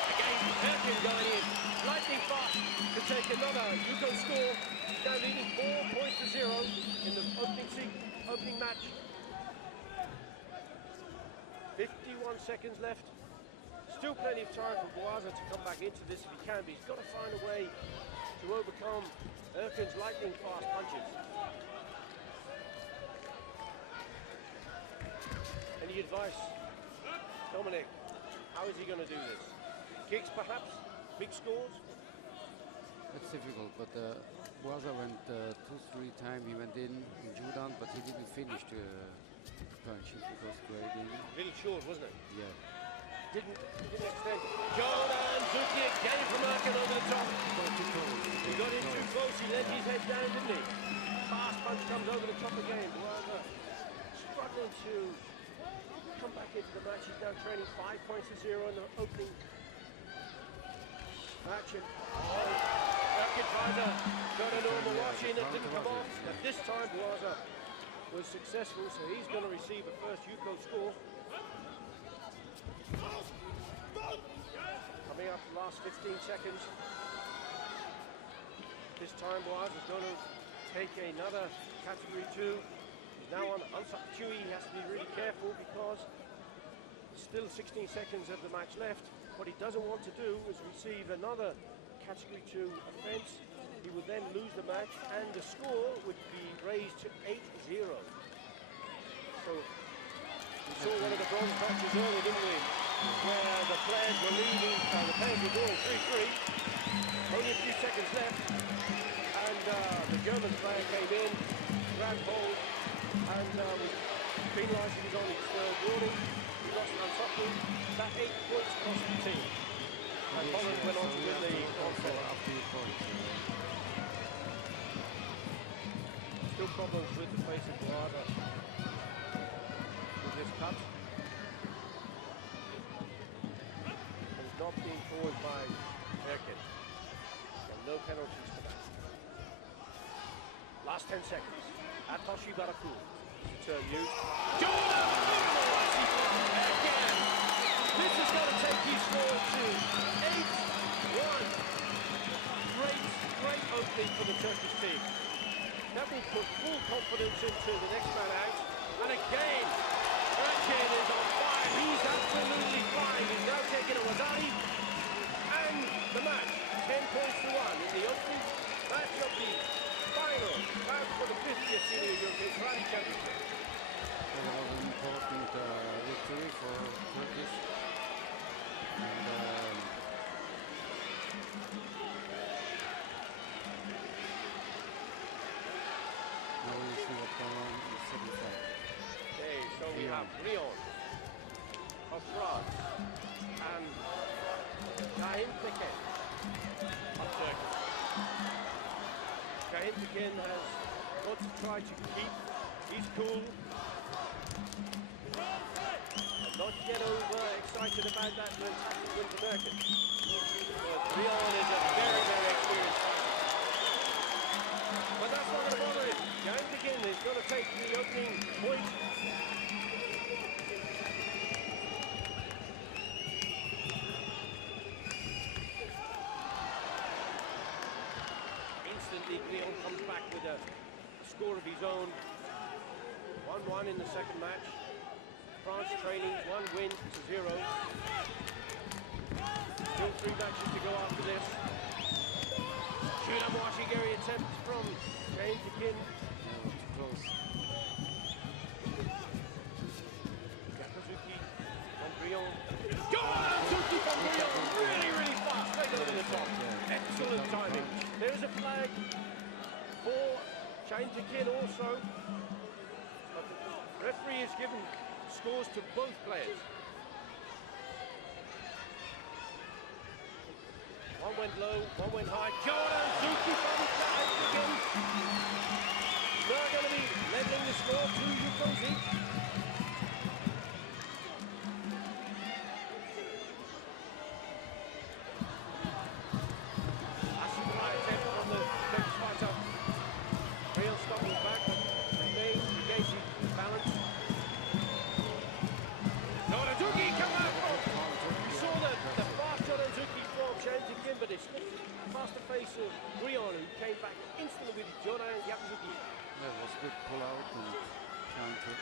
Again, Erkin going in, lightning fast to take another Yuko score. Now leading 4-0 in the opening match. 51 seconds left. Still plenty of time for Boaza to come back into this if he can, but he's got to find a way to overcome Erkin's lightning fast punches. Any advice, Dominic? How is he going to do this? Kicks perhaps? Big scores? It's difficult, but Boaza went 2-3 times. He went in Judan, but he didn't finish the punches. It was great. A little short, wasn't it? Yeah. Didn't extend. Jordan Zuki again from Erkin over the top. He got in too close. He let his head down, didn't he? Fast punch comes over the top again. Boaza struggling to come back into the match. He's now training 5-0 in the opening match. And Erkin Fighter got a normal wash in. It didn't come off. But this time Boaza was successful, so he's going to receive a first Yuko score. Coming up the last 15 seconds. This time Boaza's going to take another category 2. He's now on Unsuk Chui. He has to be really careful because still 16 seconds of the match left. What he doesn't want to do is receive another category 2 offense. He would then lose the match and the score would be raised to 8-0. So we saw one of the bronze matches earlier, didn't we? Where the players were leading, the players were going 3-3. Only a few seconds left. And the German player came in, grabbed hold, and penalised his on his warning. He lost Unsuk. That 8 points cost the team. And Holland went on to win the bronze. Still problems with the face of Boaza with this cut. And it's not being caused by Erkin. And no penalties for that. Last 10 seconds. Atoshi Baraku. Turn used. Jordan! Erkin! This is going to take his score to 8-1. Great opening for the Turkish team. That will put full confidence into the next man out. And again, Erkin is on fire. He's absolutely flying. He's now taking a Wazari. And the match, 10-1 in the opening match of the final bout for the 50th Senior European Karate Championship. It was an important victory for Turkish. And now we'll see what's going on in the second fight. Okay, so we have Rion of France and Şahin Tekin of Turkey. Şahin Tekin has got to try to keep his cool and not get overexcited about that fantastic win for Erkin. But Rion is a very, very experienced fighter. But that's not going to bother him. Şahin Tekin is going to take the opening point. Instantly, Leon comes back with a score of his own. 1-1 in the second match. France training 1 win to 0. Still 3 matches to go after this. Judo Washigiri attempt from Şahin Tekin. Yeah, it was too close. Yakazuki from Brion. Yakazuki from Brion! Really, really fast. Right over the top. Excellent timing. There's a flag for Şahin Tekin also. But the referee has given scores to both players. One went low, one went high. Jordan Zuki from Şahin Tekin. now going to be leveling the score to Yukozic. Asubrai attempt from the Turkish fighter. Real stopping back, but remains engaging balance. Joranzuki come out! You saw the fast Joranzuki from Shahin, but it's faster pace of Brion, who came back instantly with Joran Yakuzuki. Yeah, it was a good pull out and counter.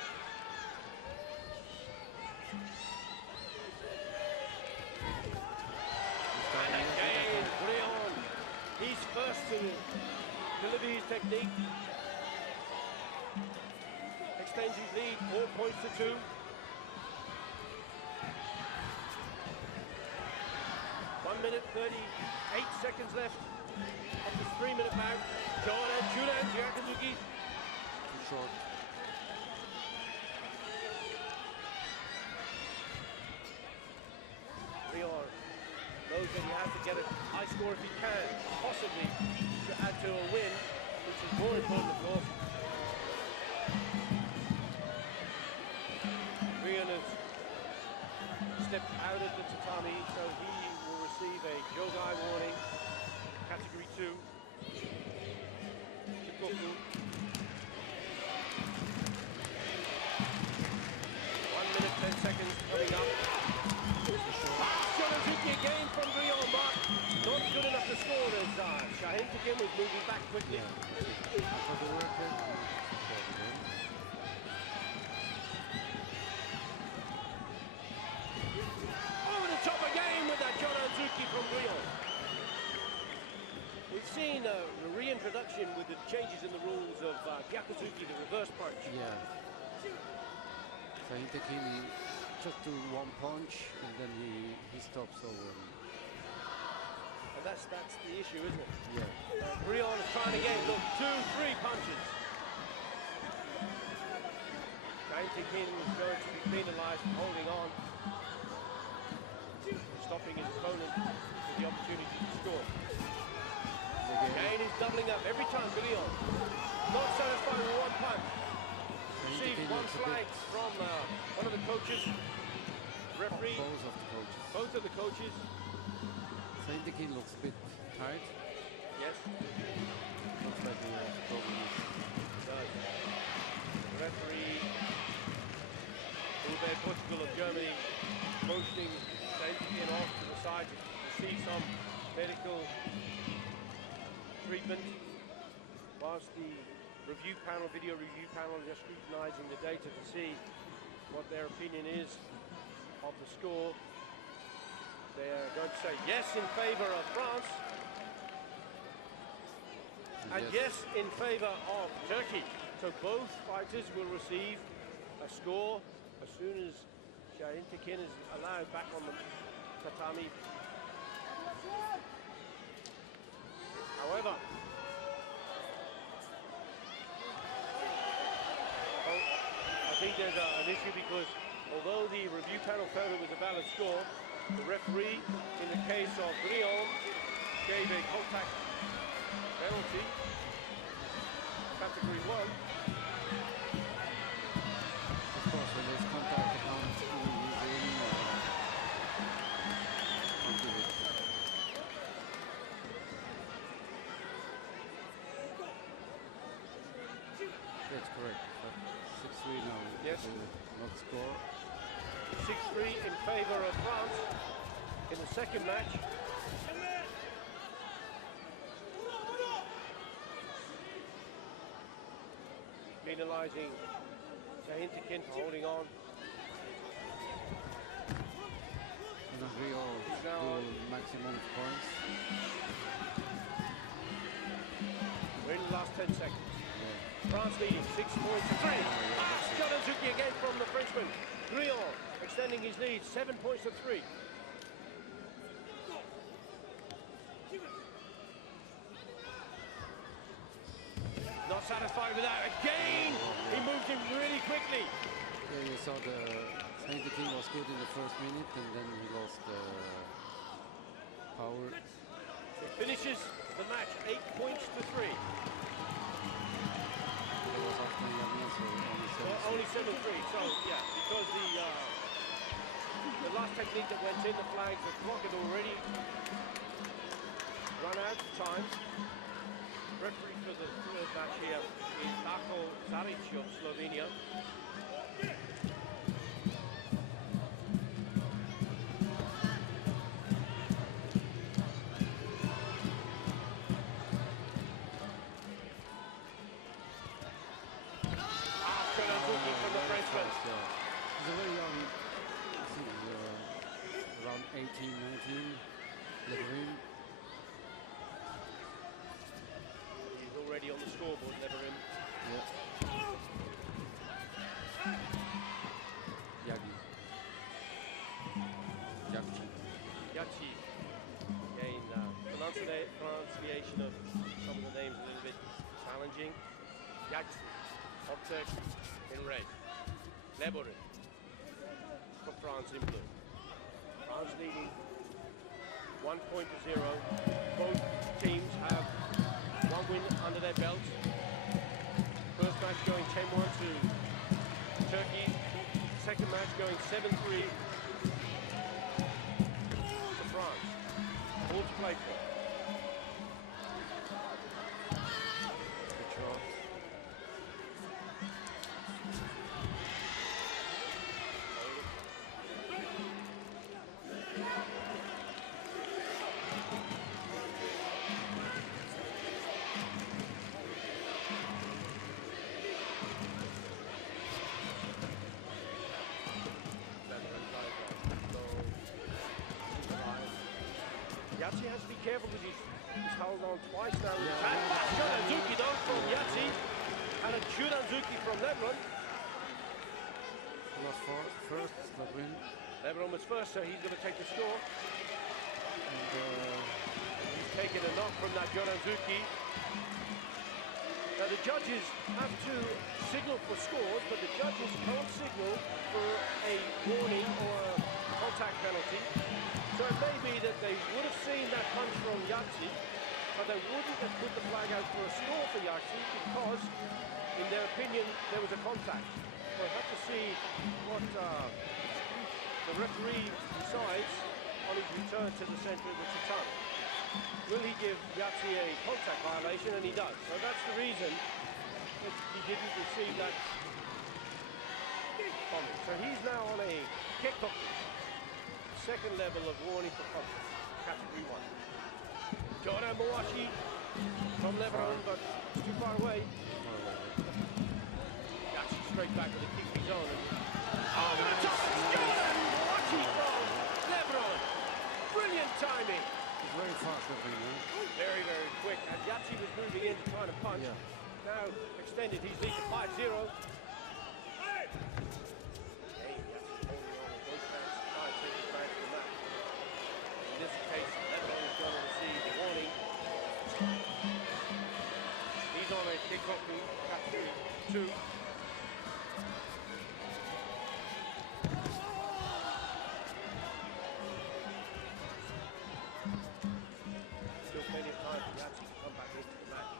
And again, Brion, he's first to deliver his technique. Extends his lead, 4 points to 2. 1 minute 38 seconds left of this 3-minute bout. Joran Yakuzuki. Too short. Brion knows that he has to get a high score if he can, possibly to add to a win, which is more important, of course. Brion has stepped out of the tatami, so he will receive a Jogai warning, category 2. Kikoku. 1 minute 10 seconds coming up. Joranzuki again from Brion, but not good enough to score as Shahin Tekin was moving back quickly. For the record, Over the top again with that Joranzuki from Brion. We've seen a reintroduction with the changes in the rules of Gyakuzuki, the reverse punch. yeah. Shahin Tekin just do one punch and then he stops over. And that's the issue, isn't it? Yeah. Brion is trying again. Look, 2, 3 punches. Shahin Tekin is going to be penalized for holding on, stopping his opponent with the opportunity to score. Again, he's doubling up every time. Brion not satisfied with one punch. Received one flag from one of the coaches. Referee. Both of the coaches. Both of the coaches. Shahin Tekin looks a bit tight. Yes. Looks like he has problems. Does. The referee, Ube Portugal of Germany, motioning Shahin Tekin off to the side to receive some medical treatment, whilst the video review panel is scrutinizing the data to see what their opinion is of the score. They are going to say yes in favor of France and yes in favor of Turkey. So both fighters will receive a score as soon as Shahin Tekin is allowed back on the tatami. However, I think there's an issue because although the review panel felt it was a valid score, the referee, in the case of Brion, gave a contact penalty, category 1. Of course, when there's contact, the count is in. That's correct. But 6-3 now. Yes. Not score. 6-3 in favor of France in the second match. Penalizing Shahin Tekin for holding on. And Rio do maximum points. We're in the last 10 seconds. Yeah. France leading 6 points to 3. Joranzuki again from the Frenchman. Brion extending his lead 7 points to 3. Not satisfied with that. Again, he moved him really quickly. Yeah, you saw the Shahin Tekin was good in the first minute and then he lost power. He finishes the match 8 points to 3. only 7-3. Only 7-3. So yeah, because the last technique that went in, the flags, the clock had already run out of time. Referee for the third match here is Darko Zaric of Slovenia. From the Frenchman. He's a very young, I think around 18, 19, Leverin. He's already on the scoreboard, Leverin. Yeah. Yagi. Yachi. Again, pronunciation of some of the names a little bit challenging. Yachi. Object in red. Leverin for France in blue. France leading 1-0. Both teams have one win under their belts. First match going 10-1 to Turkey. Second match going 7-3 to France. All to play for. Good shot. Yachi has to be careful because he's held on twice now. And that's Juranzuki though from Yachi. And a Juranzuki from Leverin. Last first, Leverin. Leverin was first, so he's going to take the score. And He's taken a knock from that Juranzuki. Now the judges have to signal for scores, but the judges can't signal for a warning or a contact penalty. So it may be that they would have seen that punch from Yachi, but they wouldn't have put the flag out for a score for Yachi because, in their opinion, there was a contact. We'll have to see what the referee decides on his return to the centre of the tatami. Will he give Yachi a contact violation? And he does. So that's the reason that he didn't receive that comment. So he's now on a kickboxing. Second level of warning for contact, category 1. Jordan Mawashi from Leverin, but too far away. Yachi straight back with a kick of his own. Jordan Mawashi from Leverin. Brilliant timing. he's very fast, Leverin. Very, very quick. And Yachi was moving in to try to punch. Yeah. Now extended his lead to 5-0. In this case, Leverin is going to receive the warning. He's on a kickboxing category 2. Still plenty of time for Yachi to come back into the match.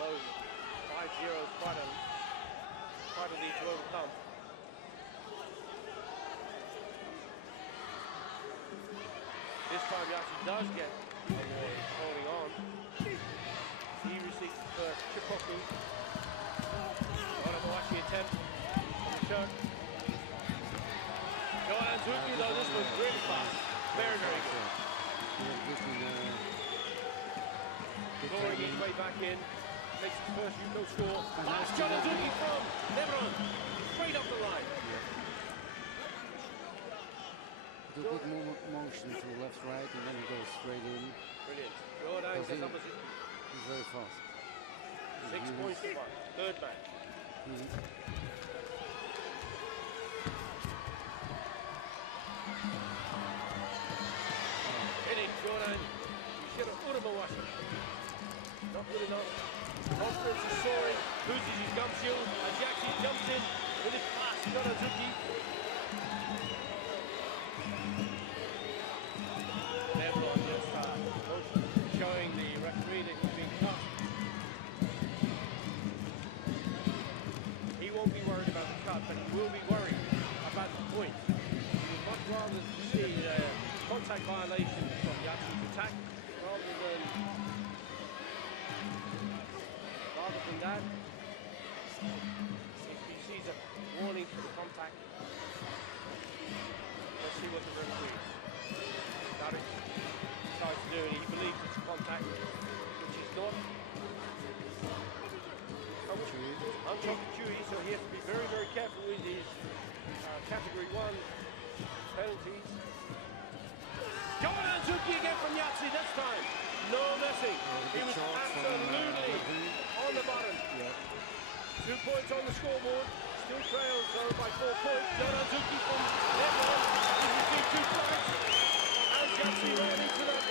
Although 5-0 is quite a lead to overcome. This time Yachi does get a warning, holding on. He receives the first Chipoku. Mawashi attempt on the turn. Juranzuki though, this was really fast. Very, very good. Clawing his way back in. Makes his first Yuko score. That's Juranzuki from Leverin. Straight up the line. Do a good motion to left, right, and then he goes straight in. Brilliant. Jordan gets opposite. He's very fast. 6 points to 1. Third match. Hit it, Jordan. Yashiro Mawashi. Not good enough. Confidence is soaring. Loses his gum shield as Yachi jumps in with his fast Juranzuki. Leverin just showing the referee that he's been cut. but he will be worried about the point. He would much rather see a contact violation from Yatsi's attack rather than that. If he sees a warning for the contact, let's see what the referee decides to do. And he believes it's contact, which is not. Unchopped Chewy, so he has to be very, very careful with his category 1 penalties. John Anzuki again from Yatsi this time. No messing. He was absolutely on the bottom. Yeah. 2 points on the scoreboard. Still trails though by 4 points. John Anzuki from Lebanon. He received 2 points. As Yatsi ran into that.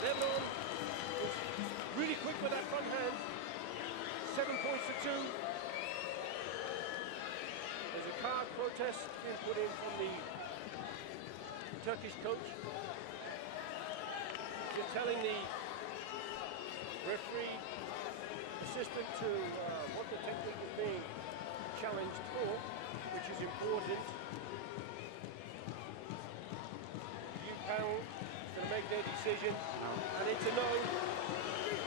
Lebanon was really quick with that front hand. 7 points to 2. There's a card protest being put in from the Turkish coach. Just telling the referee assistant to what the technique is being challenged for, which is important. The panel is going to make their decision, and it's a no.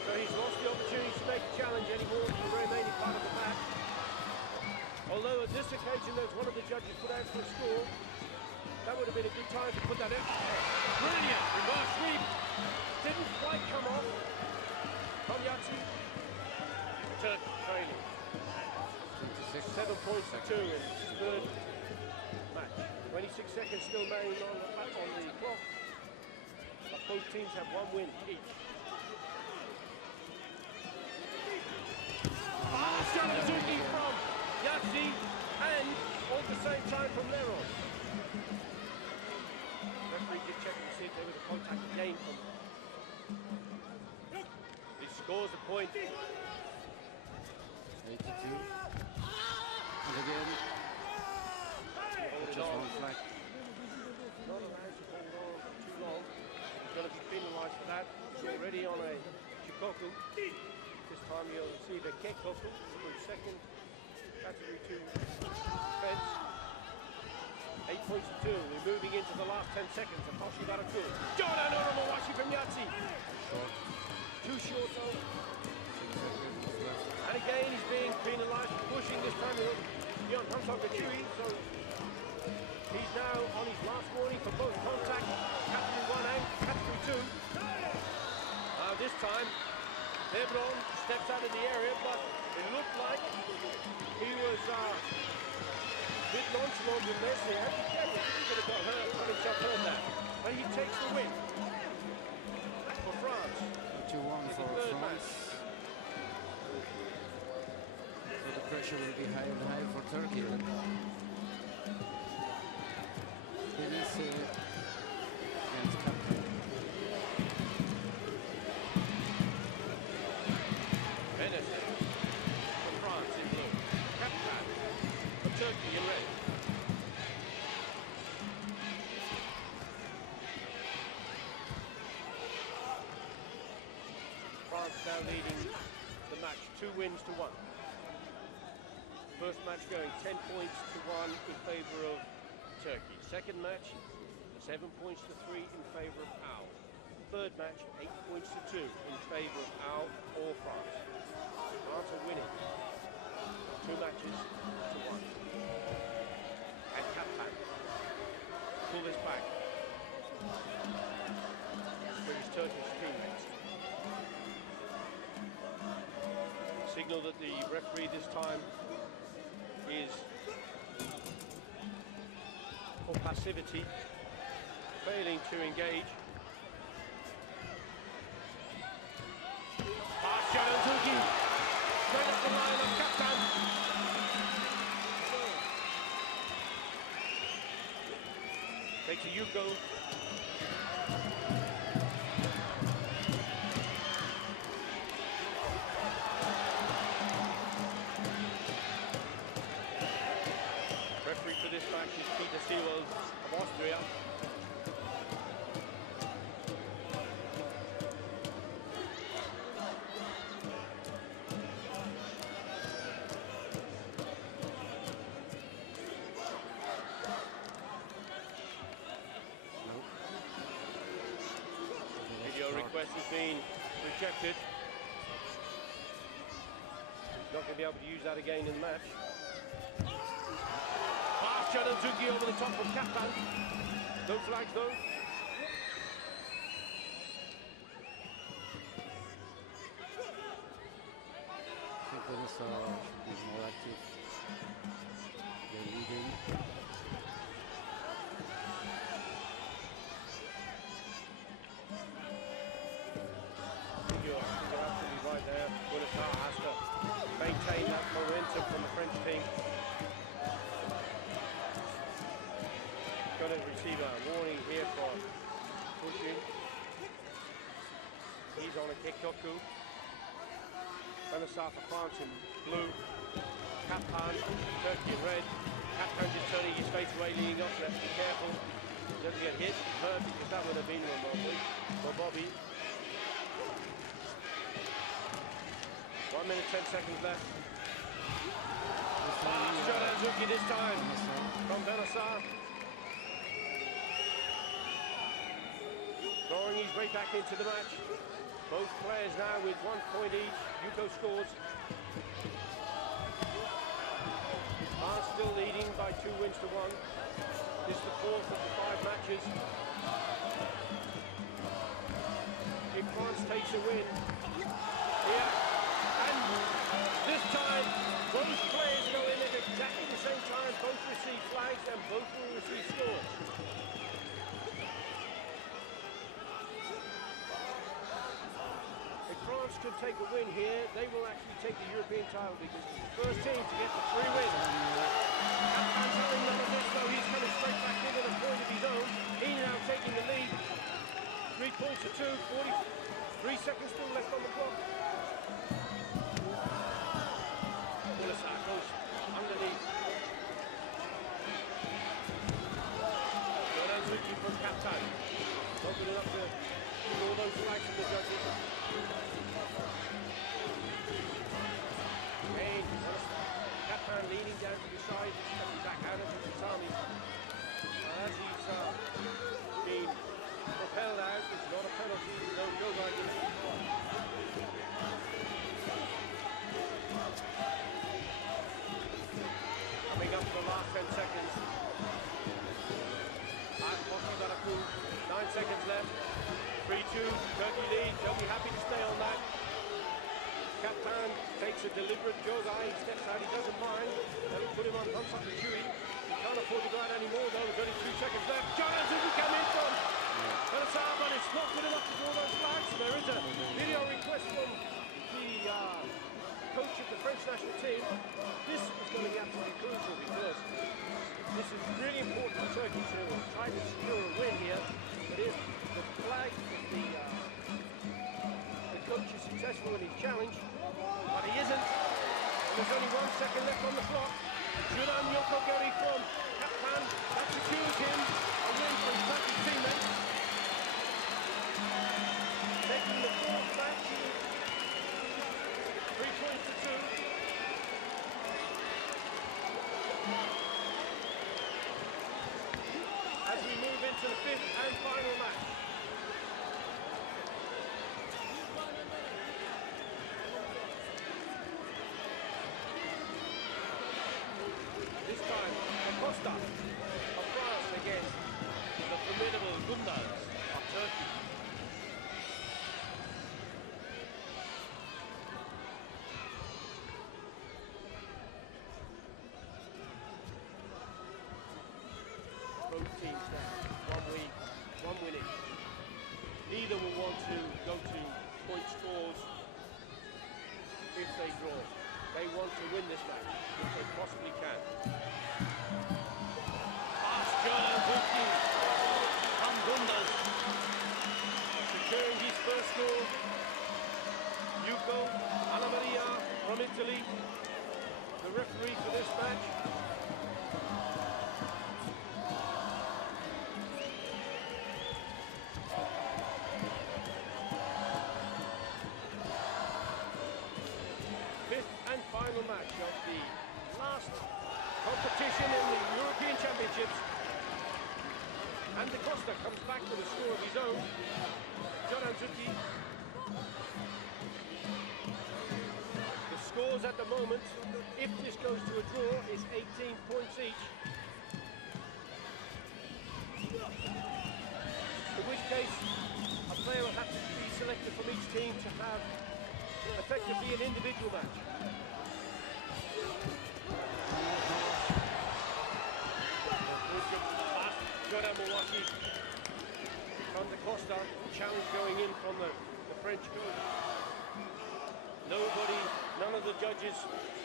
So he's lost the opportunity to make a challenge anymore for the remaining part of the match. Although at this occasion there's one of the judges put out for a score, that would have been a good time to put that in. Brilliant reverse sweep. Didn't quite come off from Yatsi. Turk trailing. 7 points to 2 in his third match. 26 seconds still remaining on the clock. But both teams have 1 win each. Shanazuki from Yatsi and all at the same time from Leron. Referee just checking to see if there was a contact again from them. He scores a point. 82. And again, just one flag. Not allowed to hold on for too long. He's going to be penalised for that. He's already on a Chikoku. This time you'll see the Kekoku for his second category 2 defence. 8 points to 2. We're moving into the last 10 seconds. Aposhi Baraku. John Honorable Washi from Yatsi. Short. Too short though. 6 seconds left. And again he's being penalised for pushing this time. Yon Hamsong Gachui. So he's now on his last warning for both contact, category 1 and category 2. This time Lebron steps out of the area, but it looked like he was a bit nonchalant with this. He could have got himself hurt there. But he takes the win for France. 2-1 for France. So the pressure will be higher and higher for Turkey. Deniz against captain. For France in blue. Captain for Turkey in red. France now leading the match 2 wins to 1. First match going 10 points to 1 in favour of Turkey. Second match 7 points to 3 in favour of Al. Third match 8 points to 2 in favour of Al or France. France are winning 2 matches to 1. And Kaplan pull this back for his Turkish teammates. Signal that the referee this time is for passivity, failing to engage. Shanazuki straight up the line of Kaptan. Takes a Yuko. Referee for this match is Peter Seewald of Austria. video request has been rejected. He's not going to be able to use that again in the match. Fast Charanzuki over the top from Kaplan. No flags though. I think Vanessa should be more active. They're leading. You're absolutely right there. Bunassar has to maintain that momentum from the French team. Going to receive a warning here for pushing. He's on a Kikoku. Bunassar for France in blue. Kaplan, Turkey in red. Kaplan just turning his face away, leaning up. Let's be careful. He doesn't get hit, hurt, because that would have been one for Bobby. 1 minute, 10 seconds left. Charanzuki this time from Bunassar. Throwing his way back into the match. Both players now with 1 point each. Yuko scores. France still leading by 2 wins to 1. This is the 4th of the 5 matches. If France takes a win here, and this time both players go in at exactly the same time, both receive flags and both will receive scores. If France could take a win here, they will actually take the European title because it's the first team to get the 3 wins. Kaplan's having none of this though, he's coming straight back in at a point of his own. He's now taking the lead. 3 points to 2, 43 seconds still left on the clock. Bunassar goes underneath. Charanzuki from Kaplan. Open it up to all those flags from the judges. Again, Kaplan leaning down to the side, stepping back out of the tatami. As he's been propelled out, it's not a penalty, no go violation. Coming up to the last 10 seconds. Hockey Baraku, 9 seconds left. 3-2, Turkey lead. They'll be happy to stay on that. Kaplan takes a deliberate jogai. He steps out, he doesn't mind. They'll put him on Hansakachuri. He can't afford to go out anymore though. There's only 2 seconds left. Charanzuki come in from Bunassar, but it's not good enough to draw those flags. So there is a video request from the coach of the French national team. This is going to be absolutely crucial because this is really important for Turkey to try to secure a win here. But if the flag, if the coach is successful in his challenge, but he isn't, and there's only 1 second left on the clock. Juran Yokogeri from Kaplan, that secures him a win for his Turkish teammates. Taking the 4th match, 3 points to 2. As we move into the 5th and final match. This time, Acosta of France against the formidable Gundas of Turkey. Both teams now, 1 week, 1 win each. Neither will want to go to point scores if they draw. They want to win this match if they possibly can. Fast Charanzuki from Gundas securing his first goal. Yuko Anna Maria from Italy, the referee for this match. Final match of the last competition in the European Championships. And De Costa comes back with a score of his own. John Anzuki. The scores at the moment, if this goes to a draw, is 18 points each. In which case, a player will have to be selected from each team to have effectively an individual match. Jordan Mouassi, John De Costa, challenge going in from the French coach. None of the judges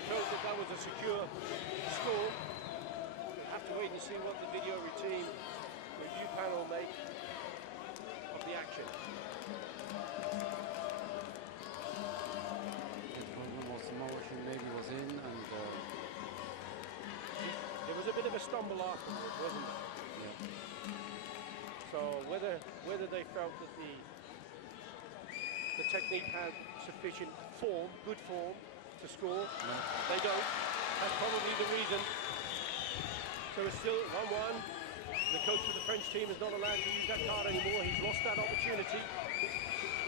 showed that that was a secure score. We'll have to wait and see what the video review panel make of the action. The problem was Mouassi maybe was in, and It was a bit of a stumble afterwards, wasn't it? yeah. So whether they felt that the technique had sufficient form, good form, to score, they don't. That's probably the reason. So it's still 1-1. The coach of the French team is not allowed to use that card anymore. He's lost that opportunity.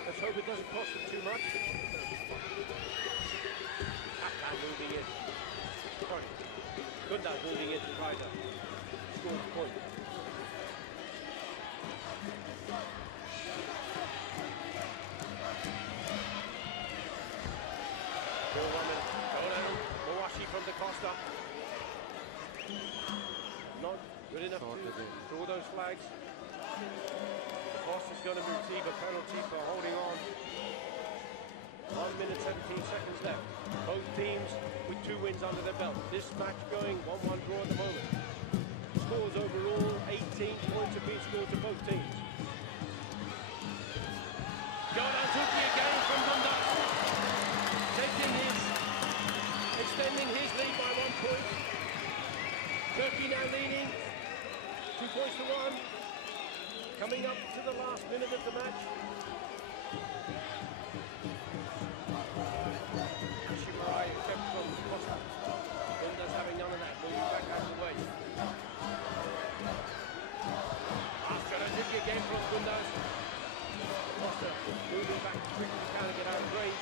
Let's hope it doesn't cost him too much. Hakan moving in. Sorry. Gunda moving in to try to score the point. Mouassi from De Costa. Not good enough to draw those flags. De Costa's going to receive a penalty for holding on. 1 minute 17 seconds left. Both teams with 2 wins under their belt. This match going 1-1 draw at the moment. Scores overall, 18 points have been scored to both teams. John Anzuki again from Dundas. Extending his lead by 1 point. Turkey now leading 2 points to 1. Coming up to the last minute of the match. Shimarai kept from Costa. Dundas having none of that, moving back out of the way. Anzuki again from Dundas. Costa moving back quickly, trying to get out of range.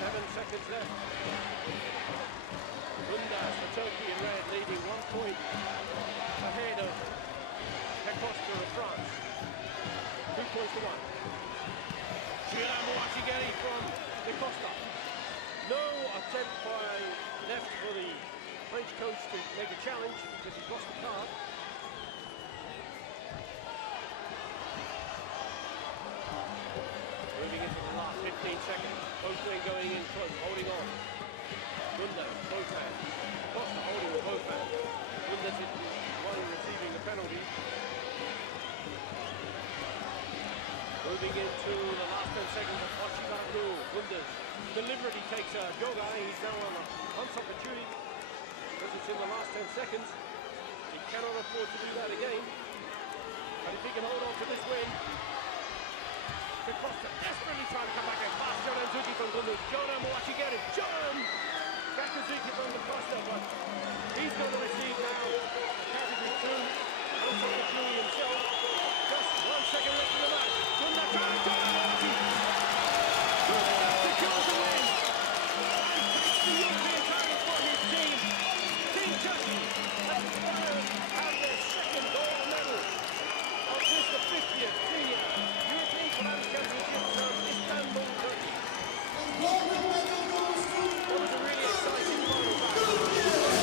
7 seconds left. Dundas for Turkey in red, leading 1 point ahead of De Costa of France. 2 points to 1. Giuliano Mouassi from De Costa. No attempt by left for the French coach to make a challenge because he's lost the card. Moving into the last 15 seconds. Both men going in close, holding on. Dundas, both hands. Costa holding with both hands. Dundas is the one receiving the penalty. Moving into the last 10 seconds of Oshikatu. Dundas deliberately takes a Joga. He's now on a hunts opportunity because it's in the last 10 seconds. He cannot afford to do that again. But if he can hold on to this win, De Costa desperately trying to come back and pass John Anzuki from Dundas. John Mouassi get it. John! Back to Anzuki from De Costa, but he's going to receive now category 2. Also the Jury himself. Just 1 second left in the match. Dundas trying to John Mouassi. Dundas secures the win. And takes the European title for his team. Team Turkey has had their second gold medal of this, the 50th senior European College Championships from Istanbul, Turkey. It was a really exciting final match.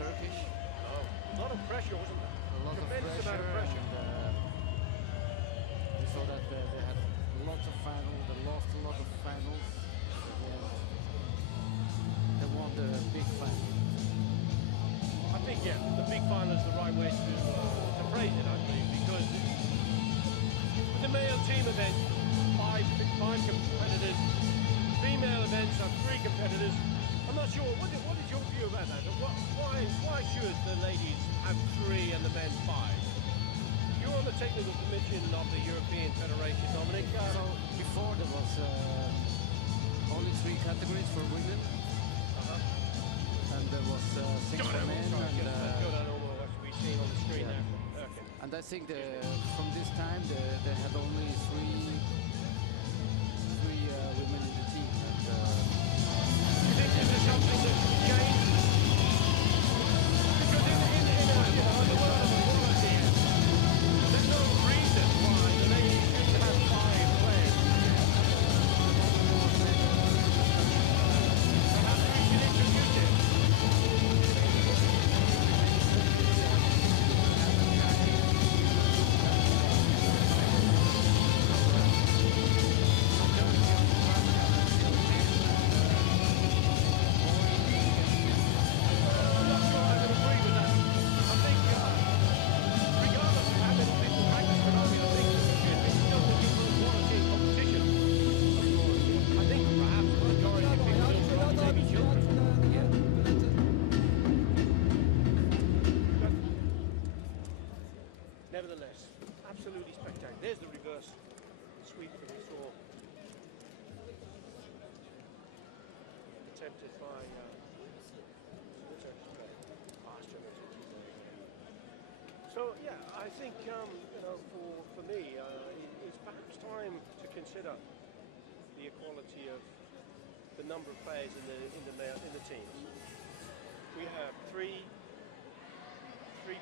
Turkish. Oh, a lot of pressure, wasn't there? A lot of Tremendous pressure. amount of pressure. And, we saw that they had lots of finals. They lost a lot of finals. They won the big final. I think, yeah, the big final is the right way to phrase it, I believe, because with the male team event, five competitors, female events have 3 competitors. I'm not sure, what is your view about that? Why should the ladies have 3 and the men 5? You're on the technical commission of the European Federation, Dominic. So before there was only 3 categories for women. And there was 6 for men. As we've seen on the screen yeah. there. Okay. And I think from this time they had only 3 women in the team. And, Do you think this is something that should change? Because in the world of equality, there's no reason why the ladies shouldn't have 5 players. Perhaps we should introduce it. Nevertheless, absolutely spectacular. There's the reverse sweep that we saw attempted by the Turkish player. So yeah, I think for me, it's perhaps time to consider the equality of the number of players in the teams. We have three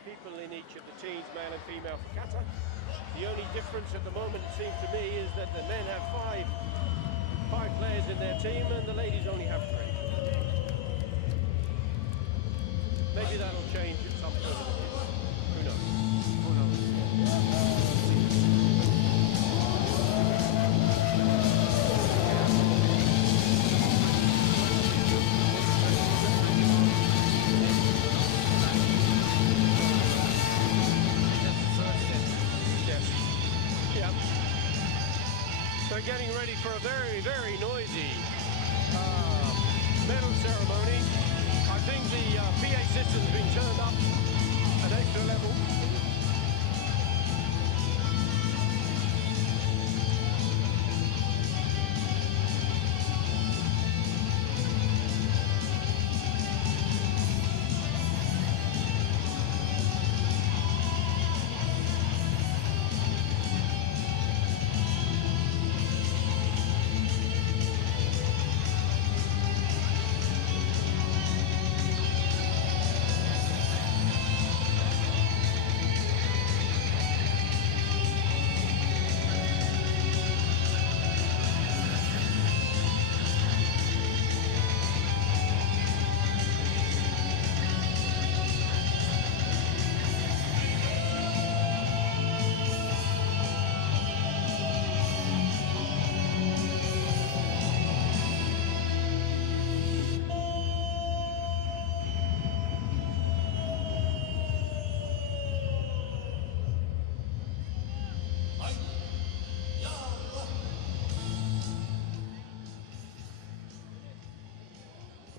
people in each of the teams, male and female, for Qatar. The only difference at the moment, it seems to me, is that the men have five players in their team and the ladies only have 3. Maybe that'll change at some point in the future. Who knows? who knows? They're getting ready for a very, very noisy medal ceremony. I think the PA system's been turned up an extra level.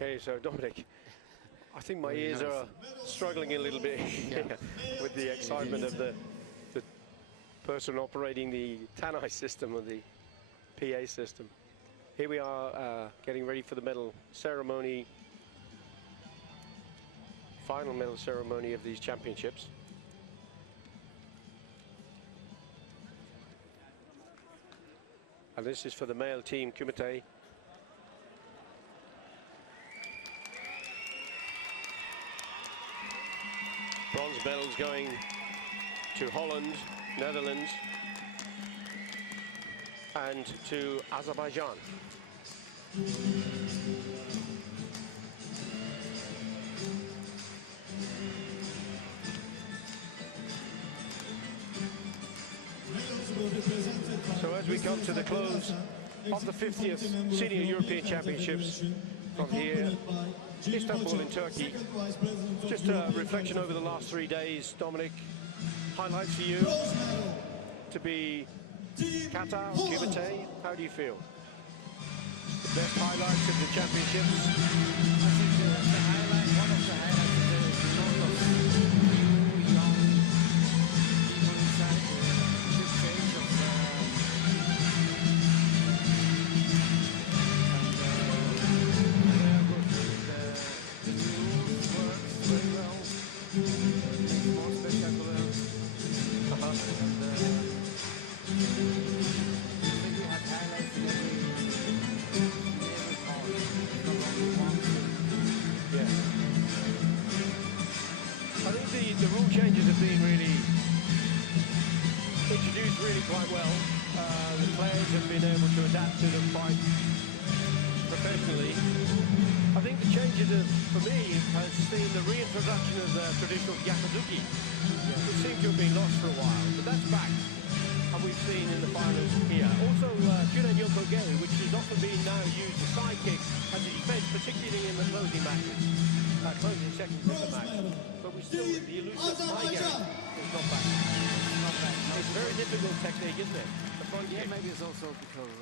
Okay, so Dominic, I think my ears are struggling a little bit here with the excitement of the person operating the Tannoy system or the PA system. Here we are getting ready for the medal ceremony, final medal ceremony of these championships. And this is for the male team, Kumite. Bronze medals going to Holland, Netherlands, and to Azerbaijan. we come to the close of the 50th Senior European Championships from here, Istanbul in Turkey. Just a reflection over the last 3 days, Dominic. Highlights for you to be Qatar, Kumite. How do you feel? The best highlights of the championships? I think one of the highlights is the lot of new, young people inside. Good change of they are good. The rules works very well. Makes more spectacular. And I think we had highlights in every part, not only one. Yeah. I think the rule changes have been really introduced really quite well. The players have been able to adapt to them quite professionally. I think the changes for me has seen the reintroduction of the traditional Yakuzuki, which seemed to have been lost for a while, but that's back. And we've seen in the finals here. Also, Junen Yokogeri, which is often being now used as sidekick as a defense, particularly in the closing matches, closing second quarter match. But we still, the elusive Maigeri is not back. It's a very difficult technique, isn't it? The front Yeah, kick. maybe it's also because,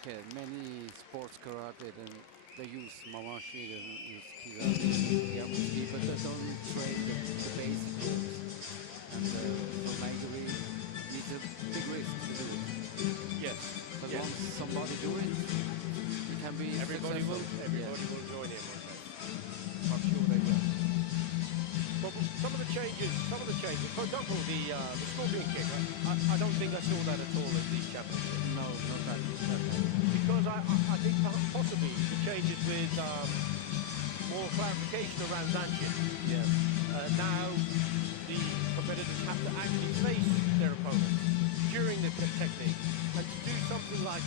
okay, many sports karate, then they use Mamashi, they use Kizami, Yakushi, but they don't train the basic moves. And for Maigeri, needs a big risk to do it. Yes. But Yes. once somebody do it, it can be Everybody will successful. join in one day. I'm sure they will. But some of the changes, for example, the scorpion kick, I don't think I saw that at all at these championships. No, not that. Because I think possibly the changes with more clarification around Zanchin. Yeah. Now the competitors have to actually face their opponents during the technique, and to do something like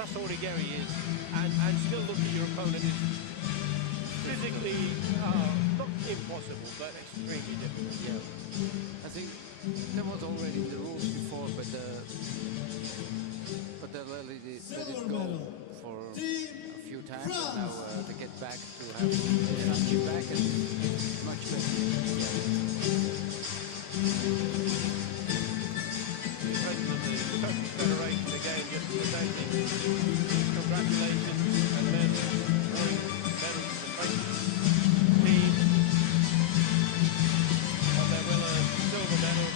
Sasori Geri is, and still look at your opponent is physically not impossible, but extremely difficult. Yeah. I think there was already the rules before, but they let it go for a few times, and now they get back to have Sanchi back, and it's much better. The president of the Turkish Federation again just stating congratulations and medals to the French team on their well-earned silver medal.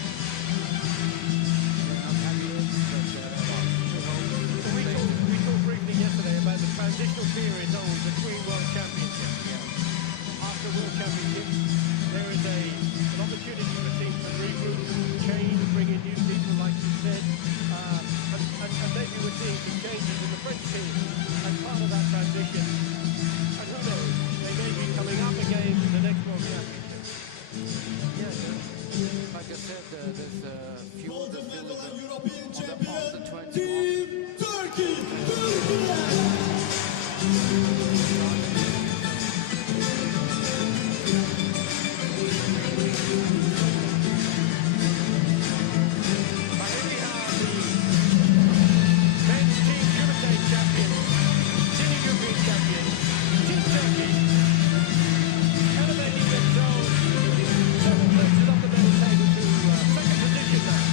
We talked briefly yesterday about the transitional period known between World Championships. After World Championships, there is an opportunity for teams to regroup, change, bring in new people, like you said, and maybe we're seeing some changes in the French team as part of that transition. And who knows, they may be coming up again in the next World Championship. Yeah, like I said, there's a few that still European on champion, the 21. Team Turkey! But here we have the men's team Kumite champions, senior European champions, Team Turkey, elevating themselves several places up the medal table to second position now.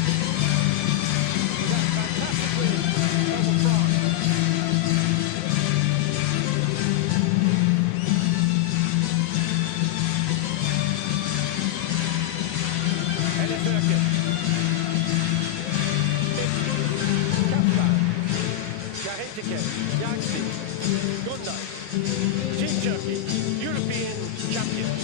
That fantastic win over France. Enes Erkin. Kaplan, Cahintike, Yaxi, Gonday, Team Turkey, European champions.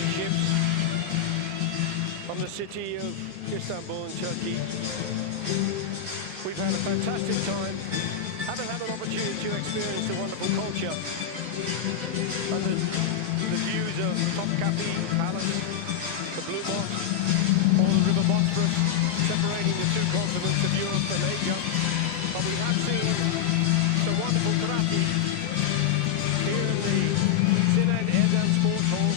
championships from the city of Istanbul in Turkey. We've had a fantastic time. Haven't had an opportunity to experience the wonderful culture and the views of Topkapi Palace, the Blue Mosque, or the River Bosphorus, separating the two continents of Europe and Asia. But we have seen the wonderful karate here in the Sinan Erdem Sports Hall.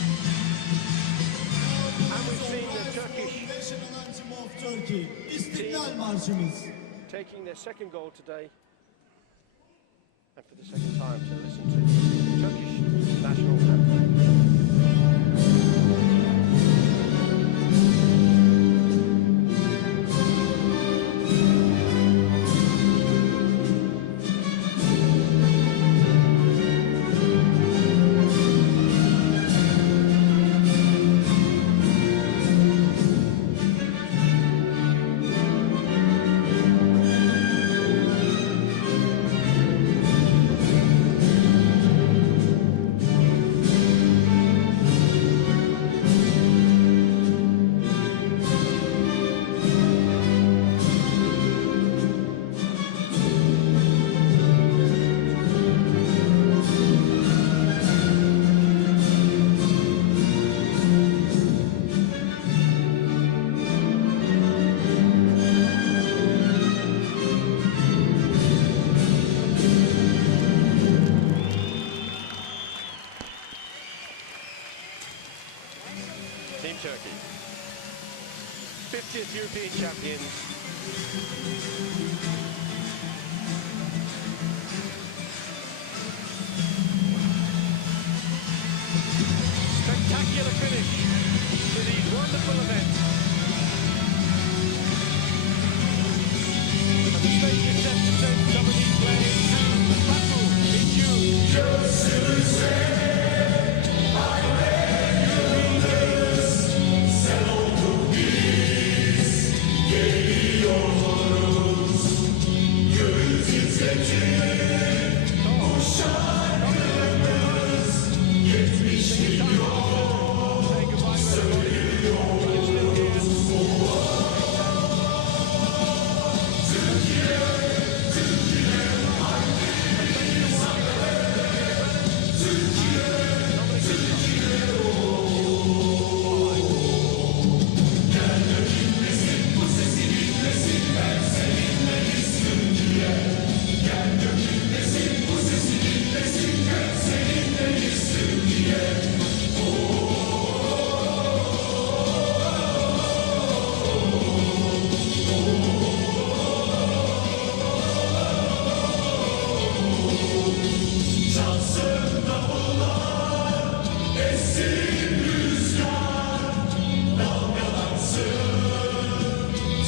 And we've seen the Turkish National anthem of Turkey, İstiklal Marşımız. taking their second goal today. And for the second time to listen to the Turkish national anthem. Team Turkey, 50th European champions. Spectacular finish to these wonderful events. And the stage is set to send somebody playing Baku in June.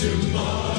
To my